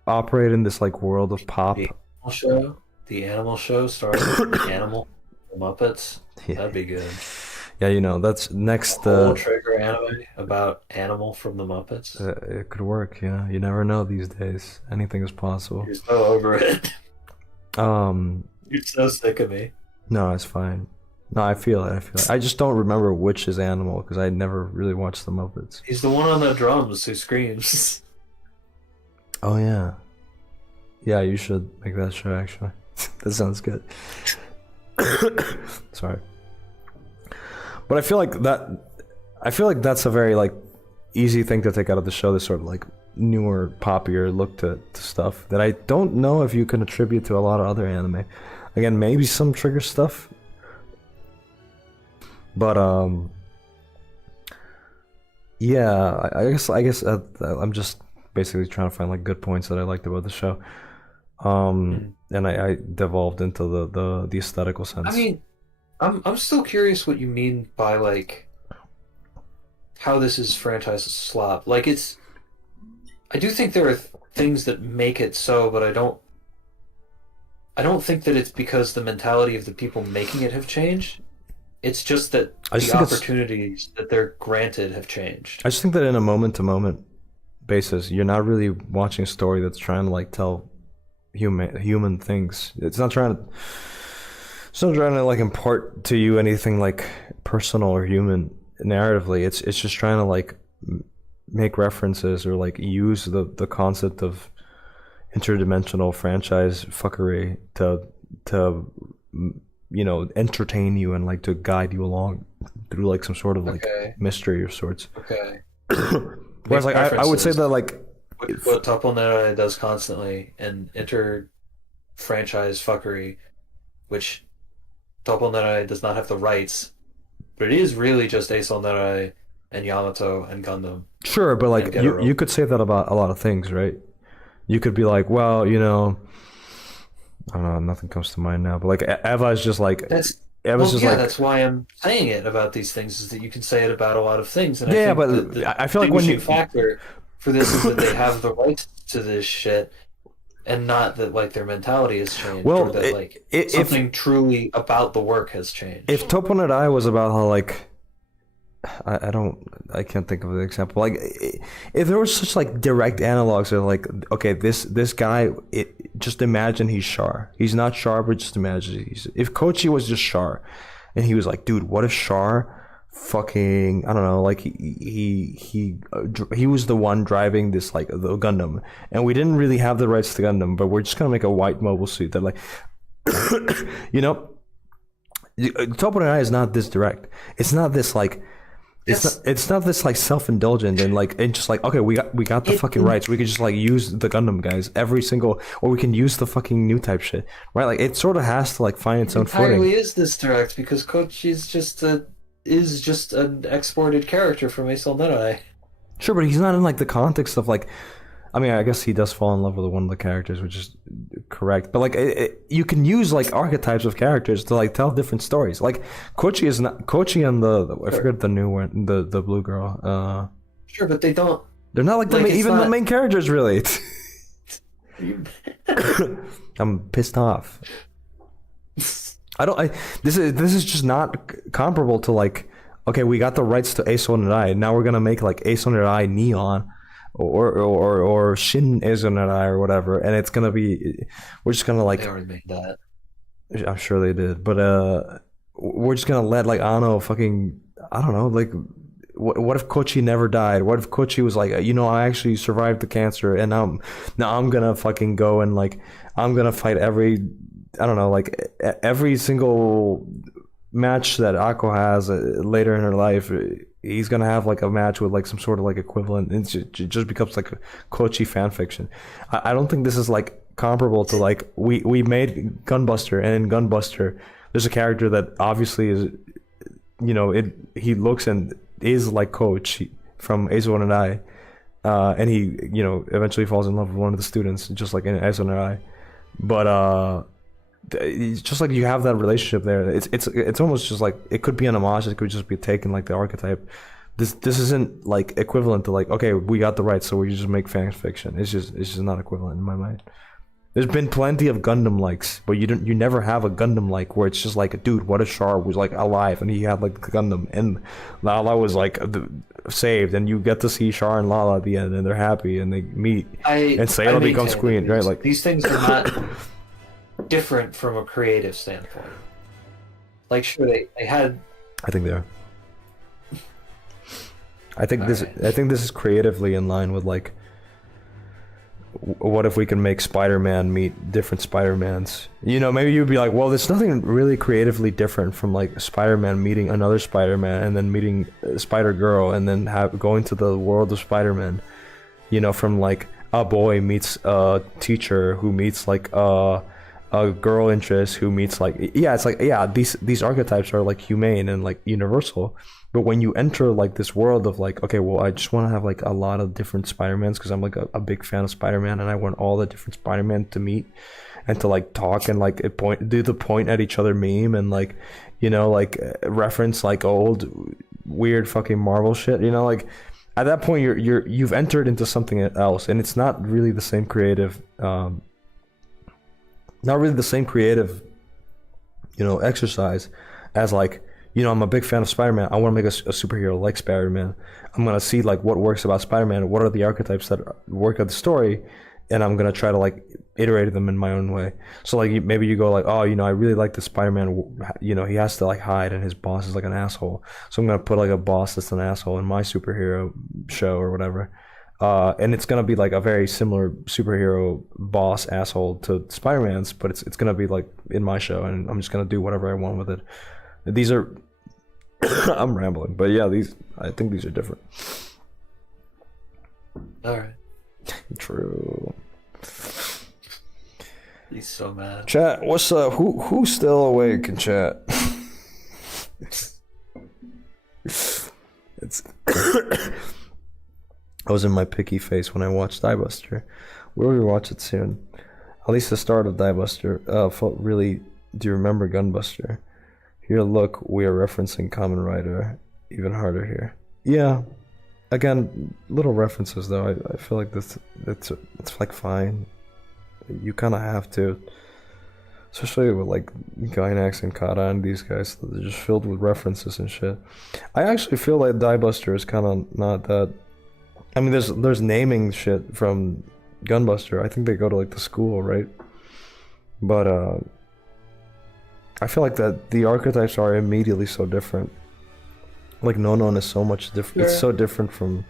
operate in this like world of pop. The Animal show starring Animal Muppets. Yeah. That'd be good. Yeah, you know, that's next. Whole Trigger anime about Animal from the Muppets. It could work, yeah. You never know these days. Anything is possible. You're so over it. You're so sick of me. No, it's fine. No, I feel it. I just don't remember which is Animal because I never really watched the Muppets. He's the one on the drums who screams. Oh yeah. Yeah, you should make that show actually. That sounds good. Sorry. But I feel like that's a very like easy thing to take out of the show, this sort of like newer, poppier look to stuff that I don't know if you can attribute to a lot of other anime. Again, maybe some Trigger stuff. But yeah, I guess I'm just basically trying to find like good points that I liked about the show. And I devolved into the aesthetical sense. I mean, I'm still curious what you mean by like how this is franchise slop. Like I do think there are things that make it so, but I don't think that it's because the mentality of the people making it have changed. It's just that the opportunities that they're granted have changed. I just think that in a moment-to-moment basis, you're not really watching a story that's trying to like tell human things. It's not trying to like impart to you anything like personal or human narratively. It's just trying to like make references or like use the concept of interdimensional franchise fuckery to you know, entertain you and like to guide you along through like some sort of like mystery of sorts. Okay. Whereas like I would say that like what Topple Nerai does constantly and inter-franchise fuckery, which Topple Nerai does not have the rights, but it is really just Aesol Nerai and Yamato and Gundam. Sure, but like you could say that about a lot of things, right? You could be like, well, you know, I don't know, nothing comes to mind now, but like Eva is just like that's why I'm saying it about these things, is that you can say it about a lot of things. And I think I feel like when you factor for this is that they have the rights to this shit, and not that like their mentality has changed, or that something truly about the work has changed. If Toppo Nerai was about how like I can't think of an example. Like, if there was such like direct analogs of like, okay, this guy, just imagine he's Char. He's not Char, but just imagine if Kochi was just Char, and he was like, dude, what if Char fucking, I don't know, like he was the one driving this like the Gundam, and we didn't really have the rights to Gundam, but we're just gonna make a white mobile suit that like, you know, Toppo Nerai is not this direct. It's not this like. It's not this like self-indulgent and just like, okay, we got the fucking rights, we could just like use the Gundam guys every single, or we can use the fucking new type shit, right? Like it sort of has to like find its own footing. It entirely is this direct because Kochi is just an exported character from Aesol Nerai. Sure, but he's not in like the context of like, I mean, I guess he does fall in love with one of the characters, which is correct. But like, you can use like archetypes of characters to like tell different stories. Like Kochi is not Kochi and I forget the new one, the blue girl. Sure, but they don't. They're not like the main characters really. I'm pissed off. This is just not comparable to like, okay, we got the rights to Aesol Nerai, now we're gonna make like Aesol Nerai Neon. Or Shin Aesol Nerai or whatever, and it's gonna be, we're just gonna like. They already made that. I'm sure they did, but we're just gonna let like Ano fucking, I don't know, like what if Kochi never died? What if Kochi was like, you know, I actually survived the cancer, and now I'm gonna fucking go and like I'm gonna fight every, I don't know, like every single match that Ako has later in her life. he's gonna have like a match with like some sort of like equivalent. It just becomes like a Kochi fan fiction. I don't think this is like comparable to like we made Gunbuster, and in Gunbuster there's a character that obviously is, you know, he looks and is like Coach from Ace and I, and he, you know, eventually falls in love with one of the students, just like in Ace and I. But it's just like you have that relationship there. It's almost just like it could be an homage. It could just be taken like the archetype. This isn't like equivalent to like, okay, we got the rights, so we just make fan fiction. It's just not equivalent in my mind. There's been plenty of Gundam likes, but you never have a Gundam like where it's just like, dude, what if Char was like alive and he had like the Gundam and Lala was like saved, and you get to see Char and Lala at the end and they're happy and they meet and Sayla becomes queen, right? Like these things are not different from a creative standpoint. Like, sure, they had. I think they are. I think this is creatively in line with like, what if we can make Spider-Man meet different Spider-Mans? You know, maybe you'd be like, well, there's nothing really creatively different from like Spider-Man meeting another Spider-Man and then meeting Spider-Girl and then going to the world of Spider-Man. You know, from like a boy meets a teacher who meets like a girl interest who meets like, yeah, it's like, yeah, these archetypes are like humane and like universal. But when you enter like this world of like, okay, well, I just want to have like a lot of different Spider-Mans because I'm like a big fan of Spider-Man, and I want all the different Spider-Man to meet and to like talk and like do the point at each other meme and like, you know, like reference like old weird fucking Marvel shit, you know, like at that point you've entered into something else, and it's not really the same creative you know, exercise as like, you know, I'm a big fan of Spider-Man. I want to make a superhero like Spider-Man. I'm going to see like what works about Spider-Man, what are the archetypes that work at the story, and I'm going to try to like iterate them in my own way. So like maybe you go like, oh, you know, I really like the Spider-Man, you know, he has to like hide and his boss is like an asshole. So I'm going to put like a boss that's an asshole in my superhero show or whatever. And it's going to be like a very similar superhero boss asshole to Spider-Man's, but it's going to be like in my show, and I'm just going to do whatever I want with it. These are I'm rambling, but yeah, I think these are different. All right. True. He's so mad. Chat, what's up? Who's still awake in chat? It's I was in my picky face when I watched Die Buster. We'll rewatch it soon. At least the start of Die Buster. Really, do you remember Gunbuster? Here, look, we are referencing Kamen Rider even harder here. Yeah, again, little references though. I feel like it's like fine. You kind of have to, especially with like Gainax and Kara and these guys. They're just filled with references and shit. I actually feel like Die Buster is kind of not that. I mean, there's naming shit from Gunbuster. I think they go to like the school, right? But I feel like that the archetypes are immediately so different. Like Nonon is so much different. Yeah. It's so different from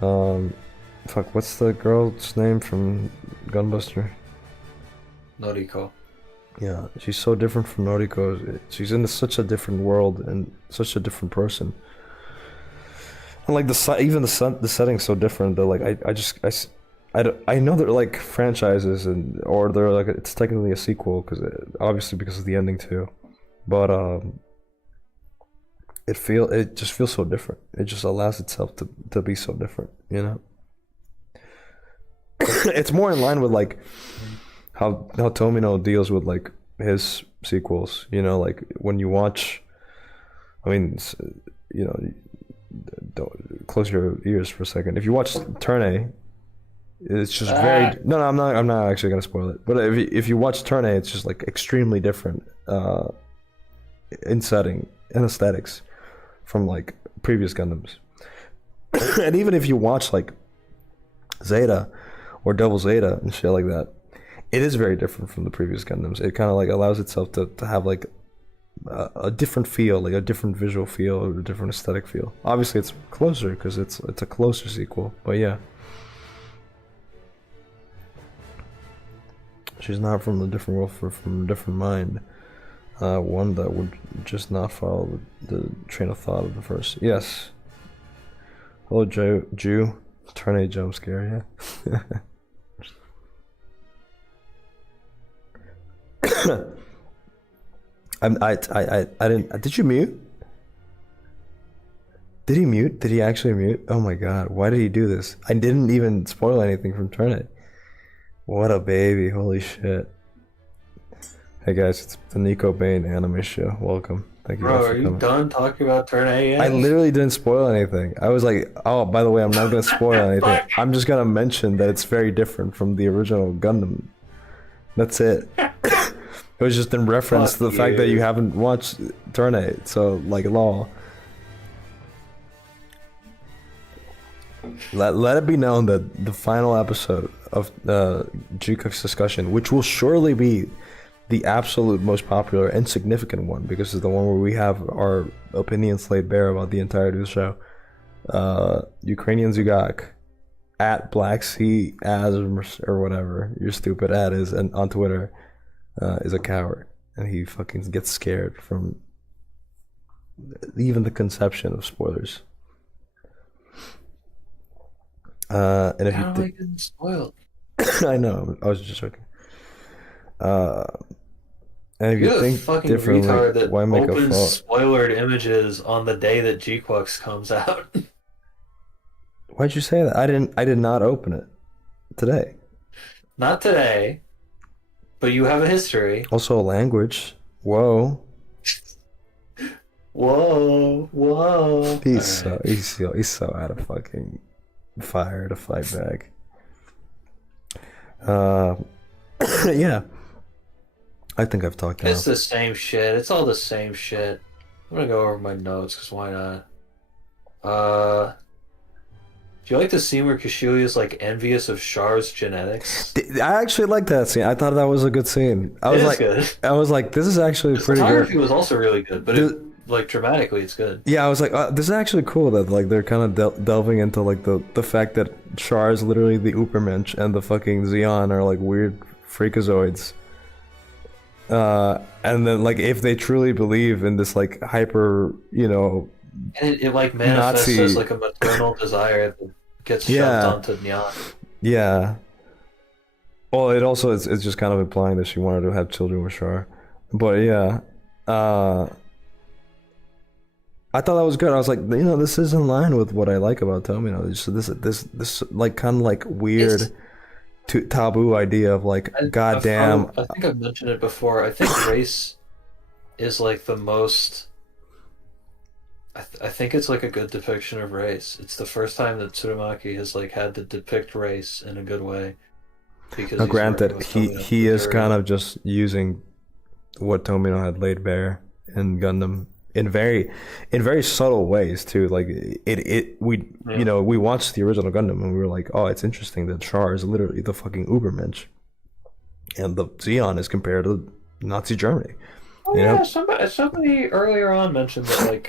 fuck, what's the girl's name from Gunbuster? Noriko. Yeah, she's so different from Noriko. She's in such a different world and such a different person. And like the setting's so different that like I know they're like franchises or they're like it's technically a sequel obviously because of the ending too, but it just feels so different. It just allows itself to be so different, you know. It's more in line with like how Tomino deals with like his sequels, you know, like when you watch, I mean, you know, don't close your ears for a second. If you watch Turn A, it's just very no. I'm not actually gonna spoil it. But if you watch Turn A, it's just like extremely different in setting and aesthetics from like previous Gundams. And even if you watch like Zeta or Double Zeta and shit like that, it is very different from the previous Gundams. It kind of like allows itself to have like a different feel, like a different visual feel or a different aesthetic feel. Obviously, it's closer because it's a closer sequel. But yeah. She's not from a different world, from a different mind. one that would just not follow the train of thought of the first. Yes. Hello, Jew. Turn a jump scare, yeah. I didn't. Did you mute? Did he mute? Did he actually mute? Oh my god, why did he do this? I didn't even spoil anything from Turn It. What a baby, holy shit. Hey guys, it's the Nico Bain anime show. Welcome. Thank you guys Bro, for are you coming. done talking about Turn A yet? I literally didn't spoil anything. I was like, oh, by the way, I'm not gonna spoil anything. I'm just gonna mention that it's very different from the original Gundam. That's it. It was just in reference to the fact that you haven't watched Turn A, so like lol. Let it be known that the final episode of Gquuuuuux discussion, which will surely be the absolute most popular and significant one, because it's the one where we have our opinions laid bare about the entirety of the show. Ukrainian Zugak at Black Sea as or whatever your stupid ad is, and on Twitter is a coward, and he fucking gets scared from even the conception of spoilers. And if How you am I getting spoiled? I know, I was just joking. And if You're you the think fucking differently, retard that why make a opens fault? spoilered images on the day that Gquuuuuux comes out. Why'd you say that? I did not open it today. Not today, but you have a history. Also a language. Whoa. Whoa, whoa. He's All right. he's so out of fucking fire to fight back. Yeah. I think I've talked It's enough. the same shit. It's all the same shit. I'm gonna go over my notes, because why not? Do you like the scene where Kishilia is like envious of Char's genetics? I actually like that scene. I thought that was a good scene. It is good. I was like, this is actually The pretty photography good. was also really good, but like dramatically, it's good. Yeah, I was like, this is actually cool that like they're kind of delving into like the fact that Char is literally the Ubermensch and the fucking Xeon are like weird freakazoids. And then like if they truly believe in this like hyper, And it like manifests Nazi- as like a maternal desire that gets shoved Yeah. onto Nyan. yeah. Well, it also it's just kind of implying that she wanted to have children with Char, but yeah. I thought that was good. I was like, this is in line with what I like about Tomino. This like kind of like weird, taboo idea of like, goddamn. I think I've mentioned it before. I think race is like the most. I think it's like a good depiction of race. It's the first time that Tsurumaki has like had to depict race in a good way. Because Now, he's granted, working with Tomino he is very kind well. of just using what Tomino had laid bare in Gundam in very subtle ways too. Like we watched the original Gundam and we were like, oh, it's interesting that Char is literally the fucking Ubermensch, and the Xeon is compared to Nazi Germany. Oh you yeah, know? somebody earlier on mentioned that like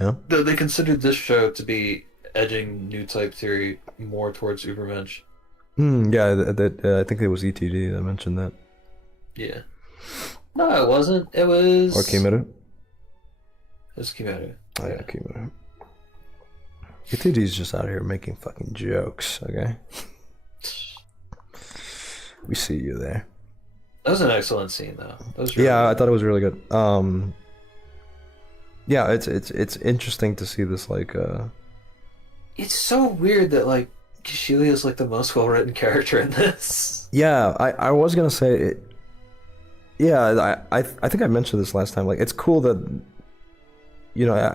Yeah. they considered this show to be edging new type theory more towards Ubermensch. Yeah, I think it was ETD that mentioned that. Yeah. No, it wasn't. It was. Or Kimeru. It was Kimeru. Oh yeah, Kimeru. ETD's just out here making fucking jokes, okay? We see you there. That was an excellent scene, though. That was really Yeah, I good. thought it was really good. Yeah, it's interesting to see this like It's so weird that like Kishilia is like the most well-written character in this. yeah, I was gonna say it. Yeah, I think I mentioned this last time. Like, it's cool that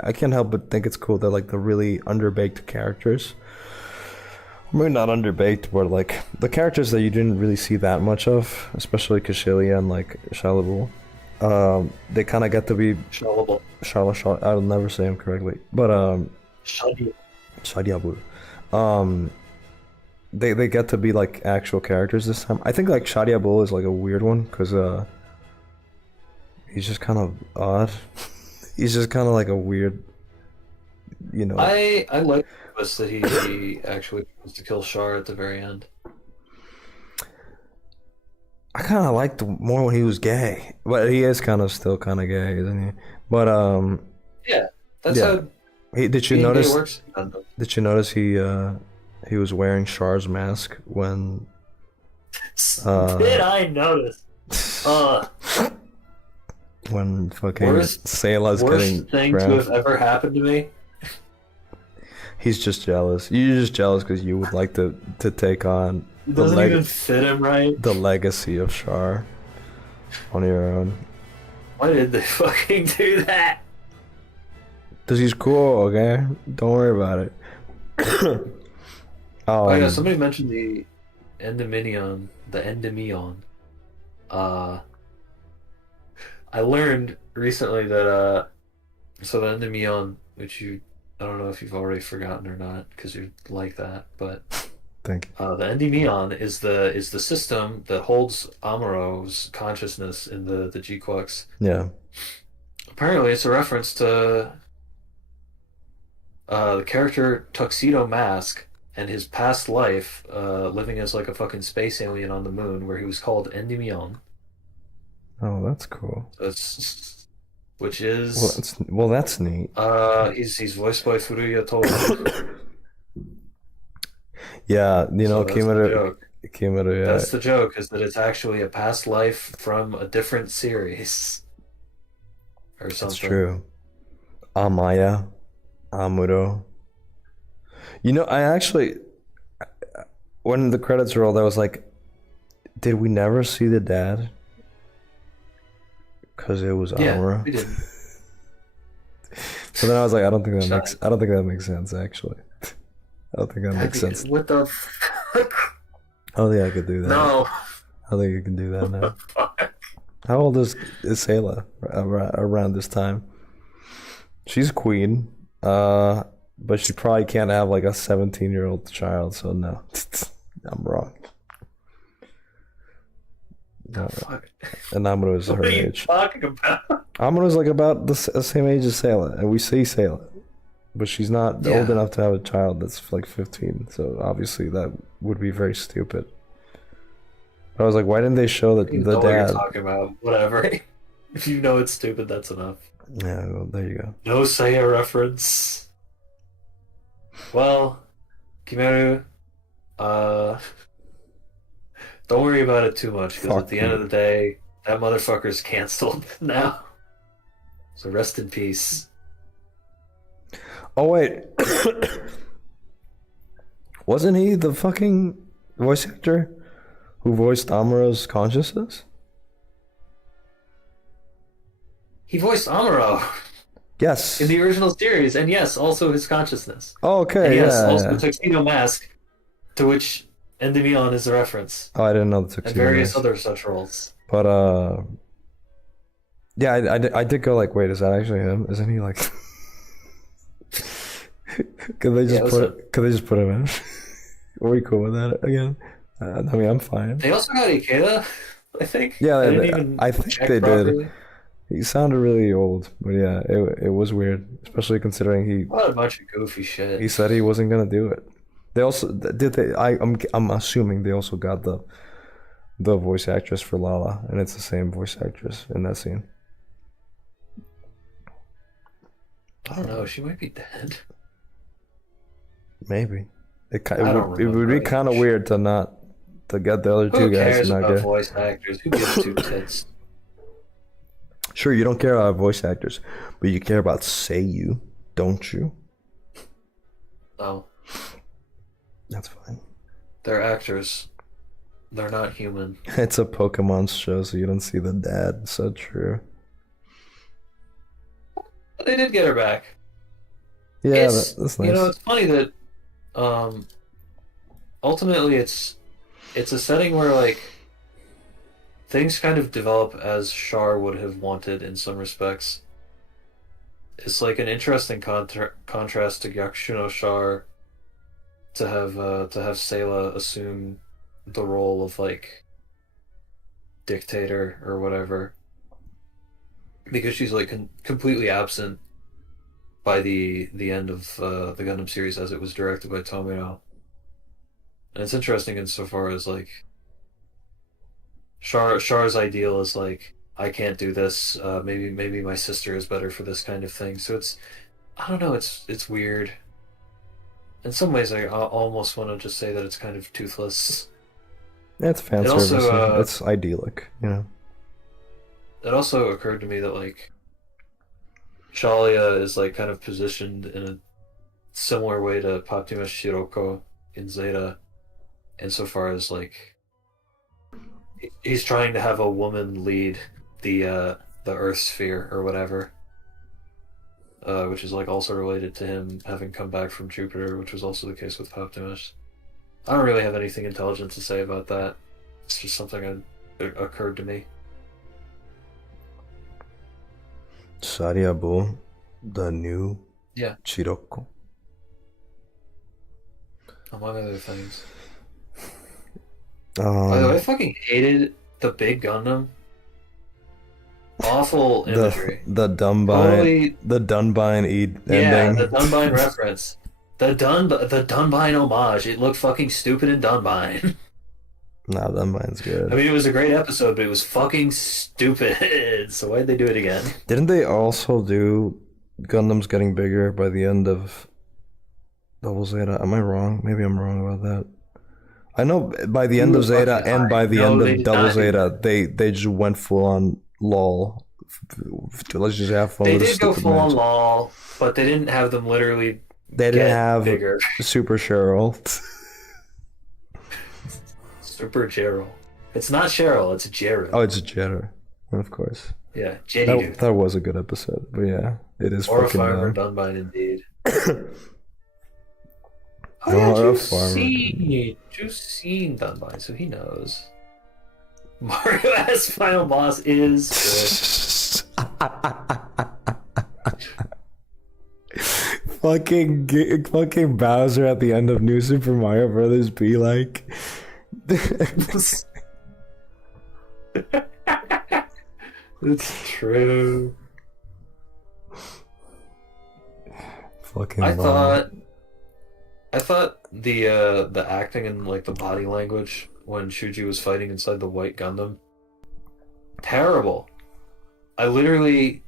I can't help but think it's cool that like the really underbaked characters, maybe not underbaked, but like the characters that you didn't really see that much of, especially Kashylia and like Shalabul, they kind of get to be Shalabul. I'll never say them correctly, but Shadi. Shadiabul. They get to be like actual characters this time. I think like Shadiabul is like a weird one because he's just kind of odd. He's just kind of like a weird, I like the twist that he actually wants to kill Char at the very end. I kind of liked more when he was gay, but he is kind of still kind of gay, isn't he? But Yeah, that's yeah. how Did you being gay notice? works. Did you notice he was wearing Char's mask when Did uh I notice? Uh, when fucking worst Sayla's worst getting thing to crowned? have ever happened to me. He's just jealous. You're just jealous because you would like to take on It doesn't even fit him right. the legacy of Char on your own. Why did they fucking do that? Cause he's cool, okay? Don't worry about it. Oh yeah, um, somebody mentioned the Endymion. Uh, I learned recently that so the Endymion, which I don't know if you've already forgotten or not, because you're like that, but thank you. the Endymion is the system that holds Amuro's consciousness in the Gquuuuuux. Yeah. Apparently, it's a reference to the character Tuxedo Mask and his past life, living as like a fucking space alien on the moon, where he was called Endymion. Oh, that's cool. Which Well, is that's neat. he's voiced by Furuya Todo. Yeah, you know, So that's the Kimaru, joke. Kimaru, That's yeah, the joke, is that it's actually a past life from a different series or it's something. true. Amaya, Amuro. You know, I actually, when the credits rolled, I was like, did we never see the dad? Because it was Yeah, Amuro. we did. So then I was like, I don't think that makes sense, actually. I don't think that makes sense. What the fuck? I don't think I could do that. No. I don't think you can do that now. Fuck. How old is Sayla around this time? She's a queen, but she probably can't have like a 17-year-old child. So no, I'm wrong. The fuck? And Amuro is What her are you age. talking about? Amuro's like about the same age as Sayla, and we see Sayla, but she's not Yeah. old enough to have a child that's like 15. So obviously that would be very stupid. But I was like, why didn't they show that You the know what you're dad? talking about. Whatever. If you know it's stupid, that's enough. Yeah, well, there you go. No Seiya reference. Well, Kimeru, uh, don't worry about it too much, because at the end of the day, that motherfucker's canceled now. So rest in peace. Oh wait, wasn't he the fucking voice actor who voiced Amuro's consciousness? He voiced Amuro Yes. in the original series, and yes, also his consciousness. Oh, And okay, yes, yeah, also yeah. Tuxedo Mask, to which Endymion is a reference, Oh, I didn't know the and tuxedo various mask. other such roles. But yeah, I did go like, wait, is that actually him? Isn't he like? Could they just Yeah, it was put him. it? Could they just put him in? Are we cool with that again? I mean, I'm fine. They also got Ikeda, I think. Yeah, I didn't even I think check they properly. did. He sounded really old, but yeah, it was weird, especially considering What a bunch of goofy shit. he said he wasn't gonna do it. They also did they. I'm assuming they also got the voice actress for Lala, and it's the same voice actress in that scene. I don't know. She might be dead. Maybe I don't it would remember be any kind of shit. weird to get the other two Who guys cares to not about get. voice actors? Who gives two tits? Sure, you don't care about voice actors, but you care about Seiyu, don't you? No, That's fine. they're actors. They're not human. It's a Pokemon show, so you don't see the dad. So true. But they did get her back. Yeah, It's that's you know, nice. it's funny that um ultimately it's a setting where like things kind of develop as Char would have wanted in some respects. It's like an interesting contrast to Gyakushu Char to have Sayla assume the role of like dictator or whatever, because she's like completely absent by the end of the Gundam series as it was directed by Tomino. And it's interesting insofar as like Char's ideal is like, I can't do this. Maybe my sister is better for this kind of thing. So it's, I don't know. It's weird. In some ways, I almost want to just say that it's kind of toothless. It's fan It service. also It's idyllic, you know. it also occurred to me that like Shalia is like kind of positioned in a similar way to Paptima Shiroko in Zeta, insofar as like he's trying to have a woman lead the Earth sphere or whatever, which is like also related to him having come back from Jupiter, which was also the case with Optimus. I don't really have anything intelligent to say about that. It's just something that occurred to me. Sariabu, the new Yeah, Chiroko. among other things. By the way, I Um, fucking hated the big Gundam. Awful the imagery. the Dunbine Totally, the Dunbine yeah, the ending. Dunbine reference. The Dunbine homage. It looked fucking stupid in Dunbine. Nah, Dunbine's I good. mean, it was a great episode, but it was fucking stupid. So why'd they do it again? Didn't they also do Gundams getting bigger by the end of Double Zeta? Am I wrong? Maybe I'm wrong about that. I know by the You end were of Zeta fucking and high. by the No, end they of did Double not do Zeta, that. they just went full on lol. Let's just have fun They with a did go stupid full on match. LOL, but they didn't have them literally They didn't get have bigger. Super Cheryl. Super Cheryl. It's not Cheryl, it's Jared. Oh, it's Jetter, of course. Yeah, Jetty That dude. that was a good episode, but yeah, it is Or a fucking farmer dumb. Dunbine indeed. Oh yeah, Or a Drew's farmer. seen Dunbine, so he knows. Mario S final boss is fucking Bowser at the end of New Super Mario Brothers be like, good. It's true. fucking I lol. thought I thought the acting and like the body language when Shuji was fighting inside the White Gundam, terrible. I literally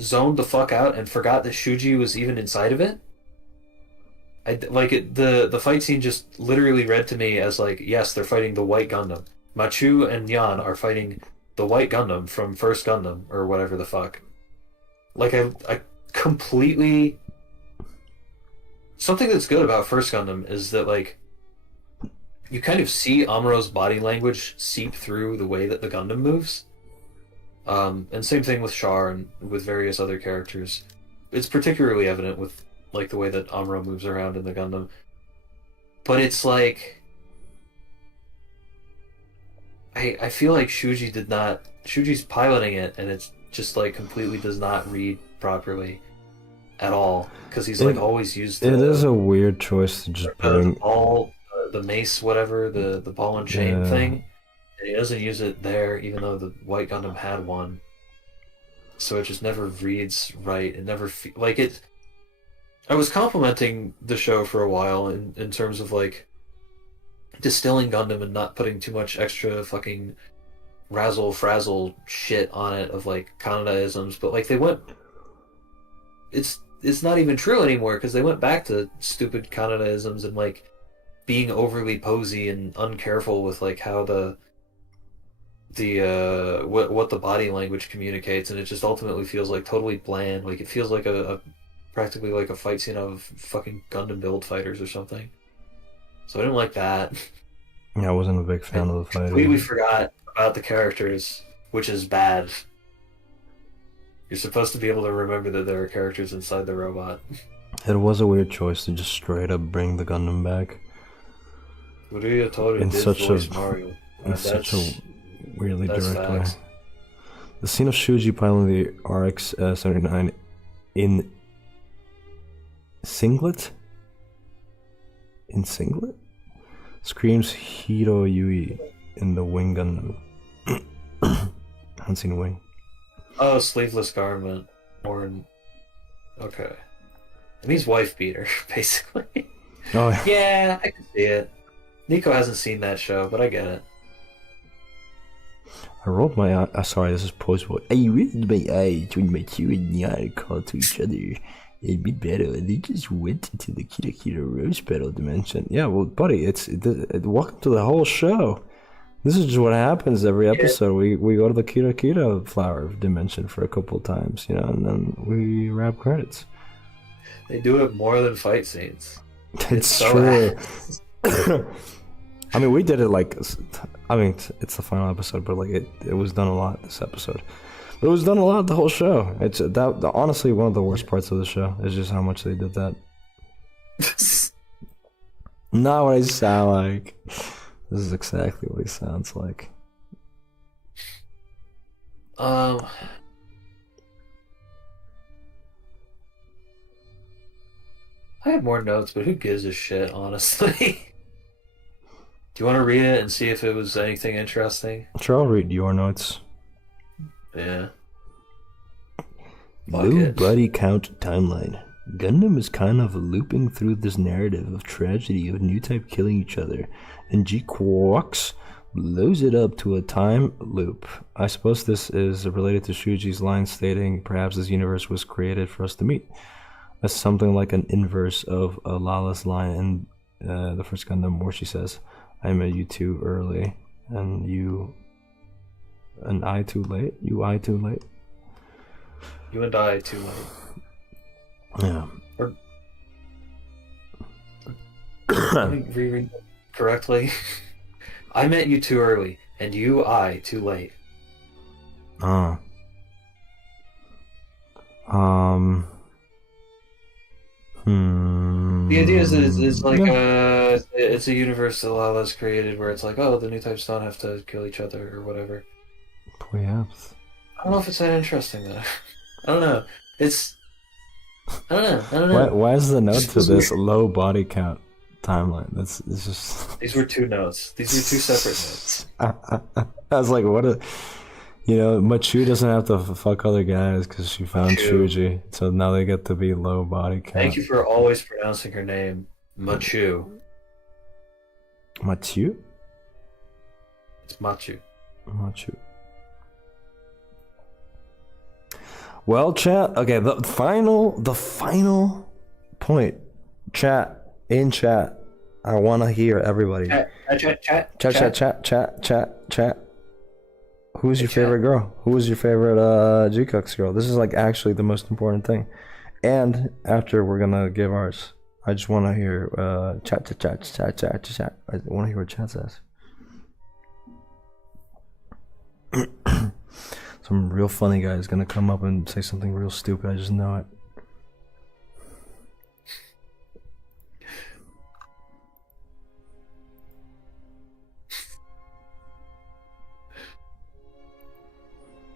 zoned the fuck out and forgot that Shuji was even inside of it. The fight scene just literally read to me as like, yes, they're fighting the White Gundam. Machu and Yan are fighting the White Gundam from First Gundam or whatever the fuck. Like I completely something that's good about First Gundam is that like you kind of see Amuro's body language seep through the way that the Gundam moves. And same thing with Char and with various other characters. It's particularly evident with like the way that Amuro moves around in the Gundam. But it's like I feel like Shuji's piloting it and it's just like completely does not read properly at all because he's like It always used it is a weird choice to just the bring. ball, the mace, whatever, the ball and chain Yeah. thing, and he doesn't use it there, even though the White Gundam had one. So it just never reads right. It never like it. I was complimenting the show for a while in terms of like distilling Gundam and not putting too much extra fucking razzle frazzle shit on it of like Kanada-isms, but like they went. It's not even true anymore because they went back to stupid Kanada-isms and like being overly posy and uncareful with like how the what the body language communicates, and it just ultimately feels like totally bland. Like it feels like a practically like a fight scene of fucking Gundam Build Fighters or something. So I didn't like that. Yeah, I wasn't a big fan of the I completely fighting. forgot about the characters, which is bad. You're supposed to be able to remember that there are characters inside the robot. It was a weird choice to just straight up bring the Gundam back Uria Toru in did such voice a Mario. in such a weirdly That's direct way. facts. The scene of Shuji piloting the RX-79 in singlet? In singlet? Screams Hiro Yui in the Wing Gundam. Haven't seen Wing. Oh, sleeveless garment. Okay. It means wife beater, basically. Oh, yeah. Yeah, I can see it. Nico hasn't seen that show, but I get it. I rolled my eye. Sorry, this is post-war. I rolled my eyes when Machu and Nyan called to each other in mid-battle, and they just went into the Kira Kira Rose Petal dimension. Yeah, well, buddy, welcome to the whole show. This is just what happens every episode. We go to the Kira Kira flower dimension for a couple of times, you know, and then we wrap credits. They do it more than fight scenes. It's so true. I mean, we did it like, I mean, it's the final episode, but like it was done a lot this episode. But it was done a lot the whole show. It's honestly one of the worst parts of the show is just how much they did that. Not what I sound like. This is exactly what he sounds like. I have more notes, but who gives a shit, honestly? Do you want to read it and see if it was anything interesting? Sure, I'll read your notes. Yeah. Low body count timeline. Gundam is kind of looping through this narrative of tragedy of new type killing each other, and Gquuuuuux blows it up to a time loop. I suppose this is related to Shuji's line stating, perhaps this universe was created for us to meet. That's something like an inverse of Lala's line in the first Gundam where she says, I met you too early, and I too late? I too late? You and I too late. Yeah. Let me reread that correctly. I met you too early, and I too late. The idea is that it's like it's a universe that Lala's created where it's like, oh, the new types don't have to kill each other or whatever. Perhaps. I don't know if it's that interesting though. I don't know. I don't know. Why is the note to this low body count timeline? It's just. These were two notes. These were two separate notes. I was like, what a. You know, Machu doesn't have to fuck other guys because she found Shuji, so now they get to be low body count. Thank you for always pronouncing her name, Machu. Machu? It's Machu. Machu. Well, chat. Okay, the final point. Chat. I want to hear everybody. Chat. Who's your favorite girl? Who was your favorite Gquuuuuux girl? This is like actually the most important thing. And after we're gonna give ours, I just want to hear chat. I want to hear what chat says. Some real funny guy is gonna come up and say something real stupid. I just know it.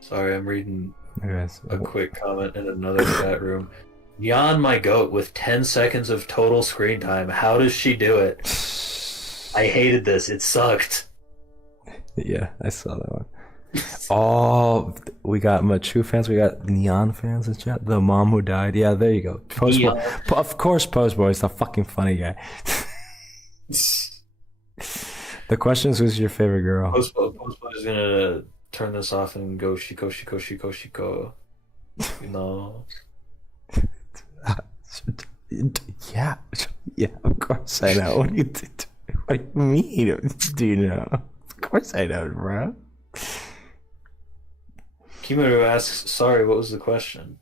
Sorry, I'm reading Yes. a quick comment in another chat room. Yon, my goat, with 10 seconds of total screen time. How does she do it? I hated this. It sucked. Yeah, I saw that one. Oh, we got Machu fans. We got Neon fans in chat. The mom who died. Yeah, there you go. Postboy. Of course, Postboy is the fucking funny guy. The question is, who's your favorite girl? Postboy is gonna turn this off and go shiko. You know. Yeah, of course I know. What do you mean? Do you know? Of course I know, bro. Kimaru asks, sorry, what was the question?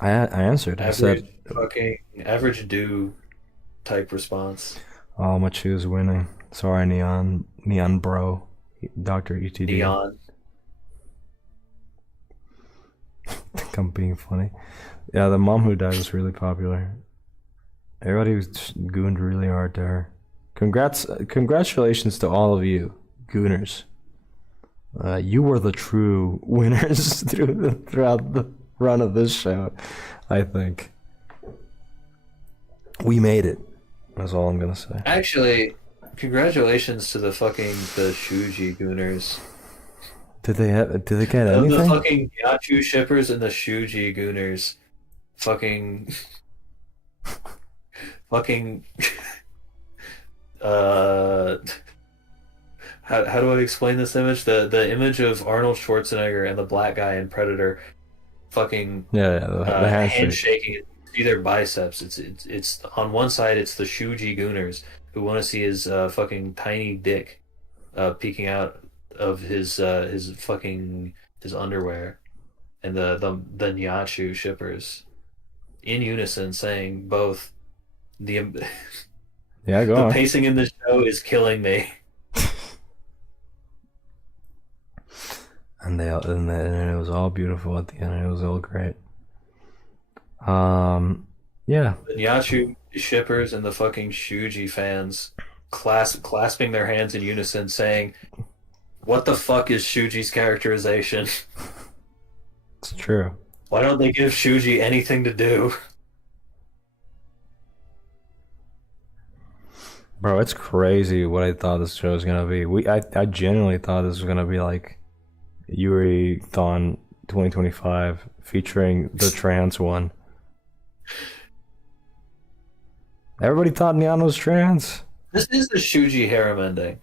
I answered. I said fucking average do type response. Oh, Machu's winning. Sorry, Neon bro. Dr. ETD. Neon. I think I'm being funny. Yeah, the mom who died was really popular. Everybody was gooned really hard to her. Congratulations to all of you, gooners. You were the true winners throughout the run of this show, I think. We made it. That's all I'm gonna say. Actually, congratulations to the Shuji gooners. Did they get anything? The fucking Yachu shippers and the Shuji gooners. Fucking how do I explain this image? The image of Arnold Schwarzenegger and the black guy in Predator fucking Yeah, the handshake. handshaking. See their biceps. It's on one side it's the Shuji Gooners who want to see his fucking tiny dick peeking out of his fucking his underwear, and the Nyachu shippers in unison saying both the Yeah, go the on. pacing in this show is killing me. And and it was all beautiful at the end. It was all great. Yeah. The Nyachu shippers and the fucking Shuji fans clasping their hands in unison saying, "What the fuck is Shuji's characterization? It's true. Why don't they give Shuji anything to do?" Bro, it's crazy what I thought this show was gonna be. I genuinely thought this was gonna be like Yuri Thon 2025 featuring the trans one. Everybody thought Neon was trans. This is the Shuji harem ending.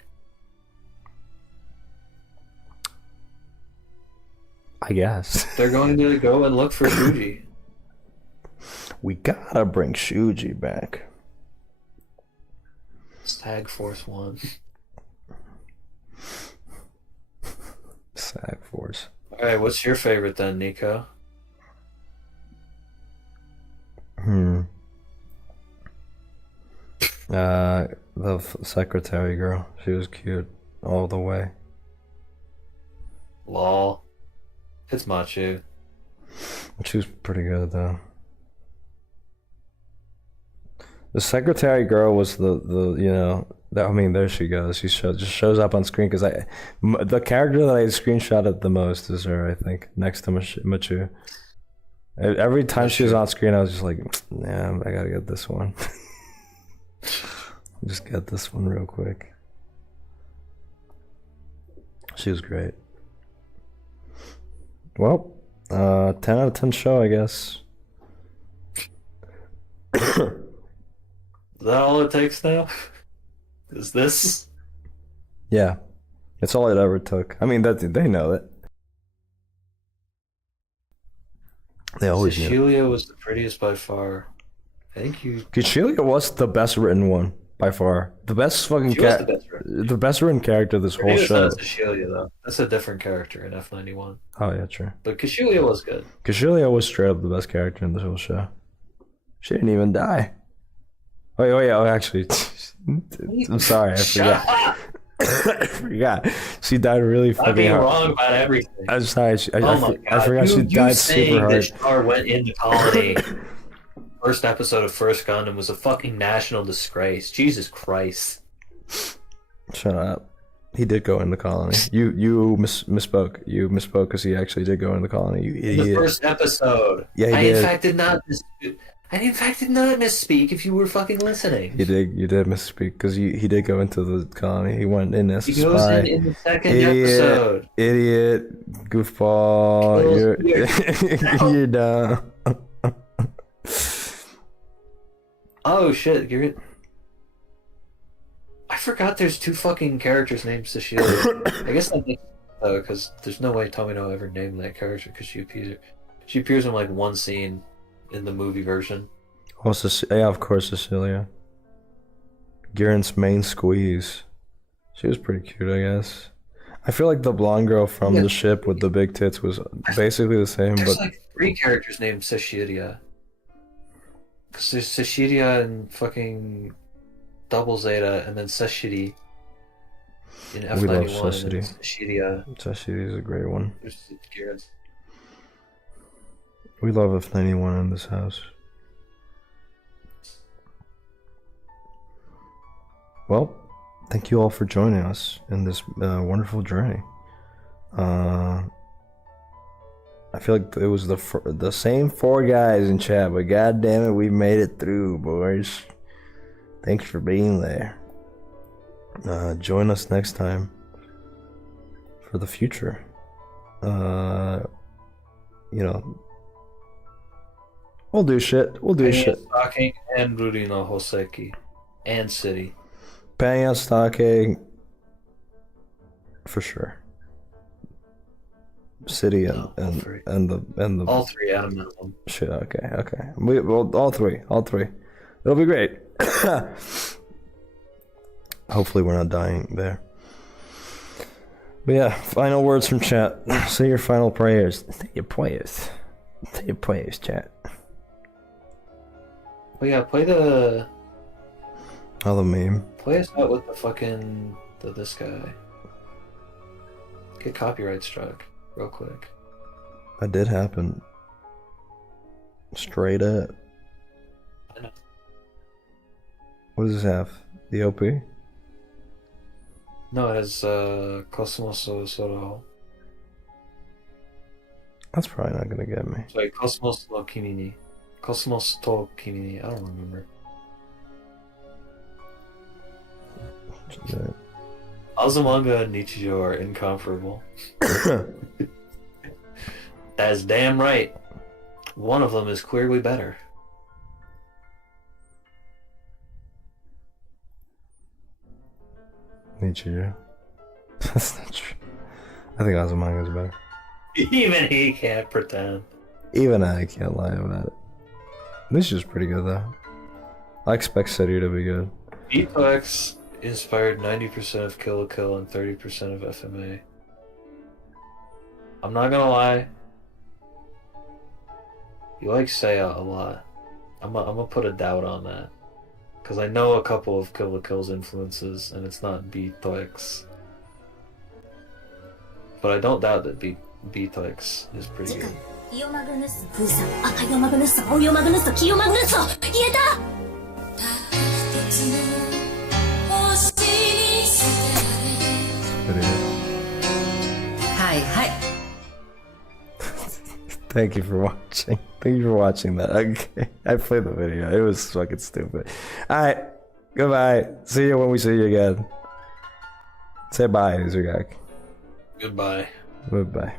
I guess. They're going to go and look for Shuji. We gotta bring Shuji back. Tag Force 1. SAG Force. Alright, what's your favorite then, Nico? The secretary girl. She was cute all the way. Lol. It's Machu. She was pretty good though. The secretary girl was the you know, I mean, there she goes. She just shows up on screen because the character that I screenshotted the most is her, I think, next to Machu. Every time she was on screen, I was just like, yeah, I gotta get this one. Just get this one real quick. She was great. Well, 10 out of 10 show, I guess. Is that all it takes now? Is this? Yeah, it's all it ever took. I mean, that they know it. They always knew. Cecilia was the prettiest by far. Thank you. Cecilia was the best written one by far. The best fucking She was the best written. the best written character of this whole show. Not Cecilia though. That's a different character in F91. Oh yeah, true. But Cecilia was good. Cecilia was straight up the best character in this whole show. She didn't even die. Oh yeah, actually, I'm sorry, I forgot. I forgot. She died really fucking I'm being hard. wrong about everything. I'm sorry. I forgot she died super hard. That Char went into colony. First episode of First Gundam was a fucking national disgrace. Jesus Christ. Shut up. He did go in the colony. You misspoke. You misspoke because he actually did go in the colony. You idiot. The first episode. Yeah, he I did. in fact did not misspeak if you were fucking listening. You did misspeak because he did go into the colony. He went in as a He goes spy. in the second episode. Idiot, goofball. You're dumb. Oh shit, I forgot there's two fucking characters named Cecilia. I guess that makes because there's no way Tomino ever named that character because she appears in like one scene in the movie version. Oh, yeah, of course, Cecilia. Gihren's main squeeze. She was pretty cute, I guess. I feel like the blonde girl from the ship with the big tits was basically the same, There's but like three characters named Cecilia. Because there's Cecilia and fucking Double Zeta, and then Seshiri in F91. We love and then Seshiri. Seshiri is a great one. There's Gihren's. We love F91 in this house. Well, thank you all for joining us in this wonderful journey. I feel like it was the same four guys in chat, but god damn it, we made it through, boys. Thanks for being there. Join us next time for the future. You know, we'll do shit. We'll do shit. Stocking and Rudy no Hoseki and City. Panya Stake, For sure. City and No, all three. the All three at a minimum. shit. Okay. Well, all three. It'll be great. Hopefully, we're not dying there. But yeah, final words from chat. Say your final prayers. Say your prayers, chat. Oh yeah, play the. Oh, the meme. Play us out with the fucking this guy. Get copyright struck real quick. That did happen. Straight up. I know. What does this have? The OP? No, it has Cosmos Soro. That's probably not gonna get me. Sorry, Cosmos no Kimi ni. Cosmos to Kimi ni. I don't remember. Azumanga and Nichijou are incomparable. That's damn right. One of them is clearly better. Nichijou. That's not true. I think Azumanga's better. Even he can't pretend. Even I can't lie about it. Nichijou's pretty good though. I expect City to be good. Beatbox inspired 90% of Kill la Kill and 30% of FMA. I'm not gonna lie. You like Seiya a lot. I'm gonna put a doubt on that. Because I know a couple of Kill la Kill's influences, and it's not Beatbox. But I don't doubt that Beatbox is pretty good. イオマグヌス風さ赤イオマグヌス青イオマグヌス黄イオマグヌス言えたはいはい Thank you for watching. Thank you for watching that. Okay. I played the video. It was fucking stupid. Alright. Goodbye. See you when we see you again. Say bye, Zugak. Goodbye. Goodbye.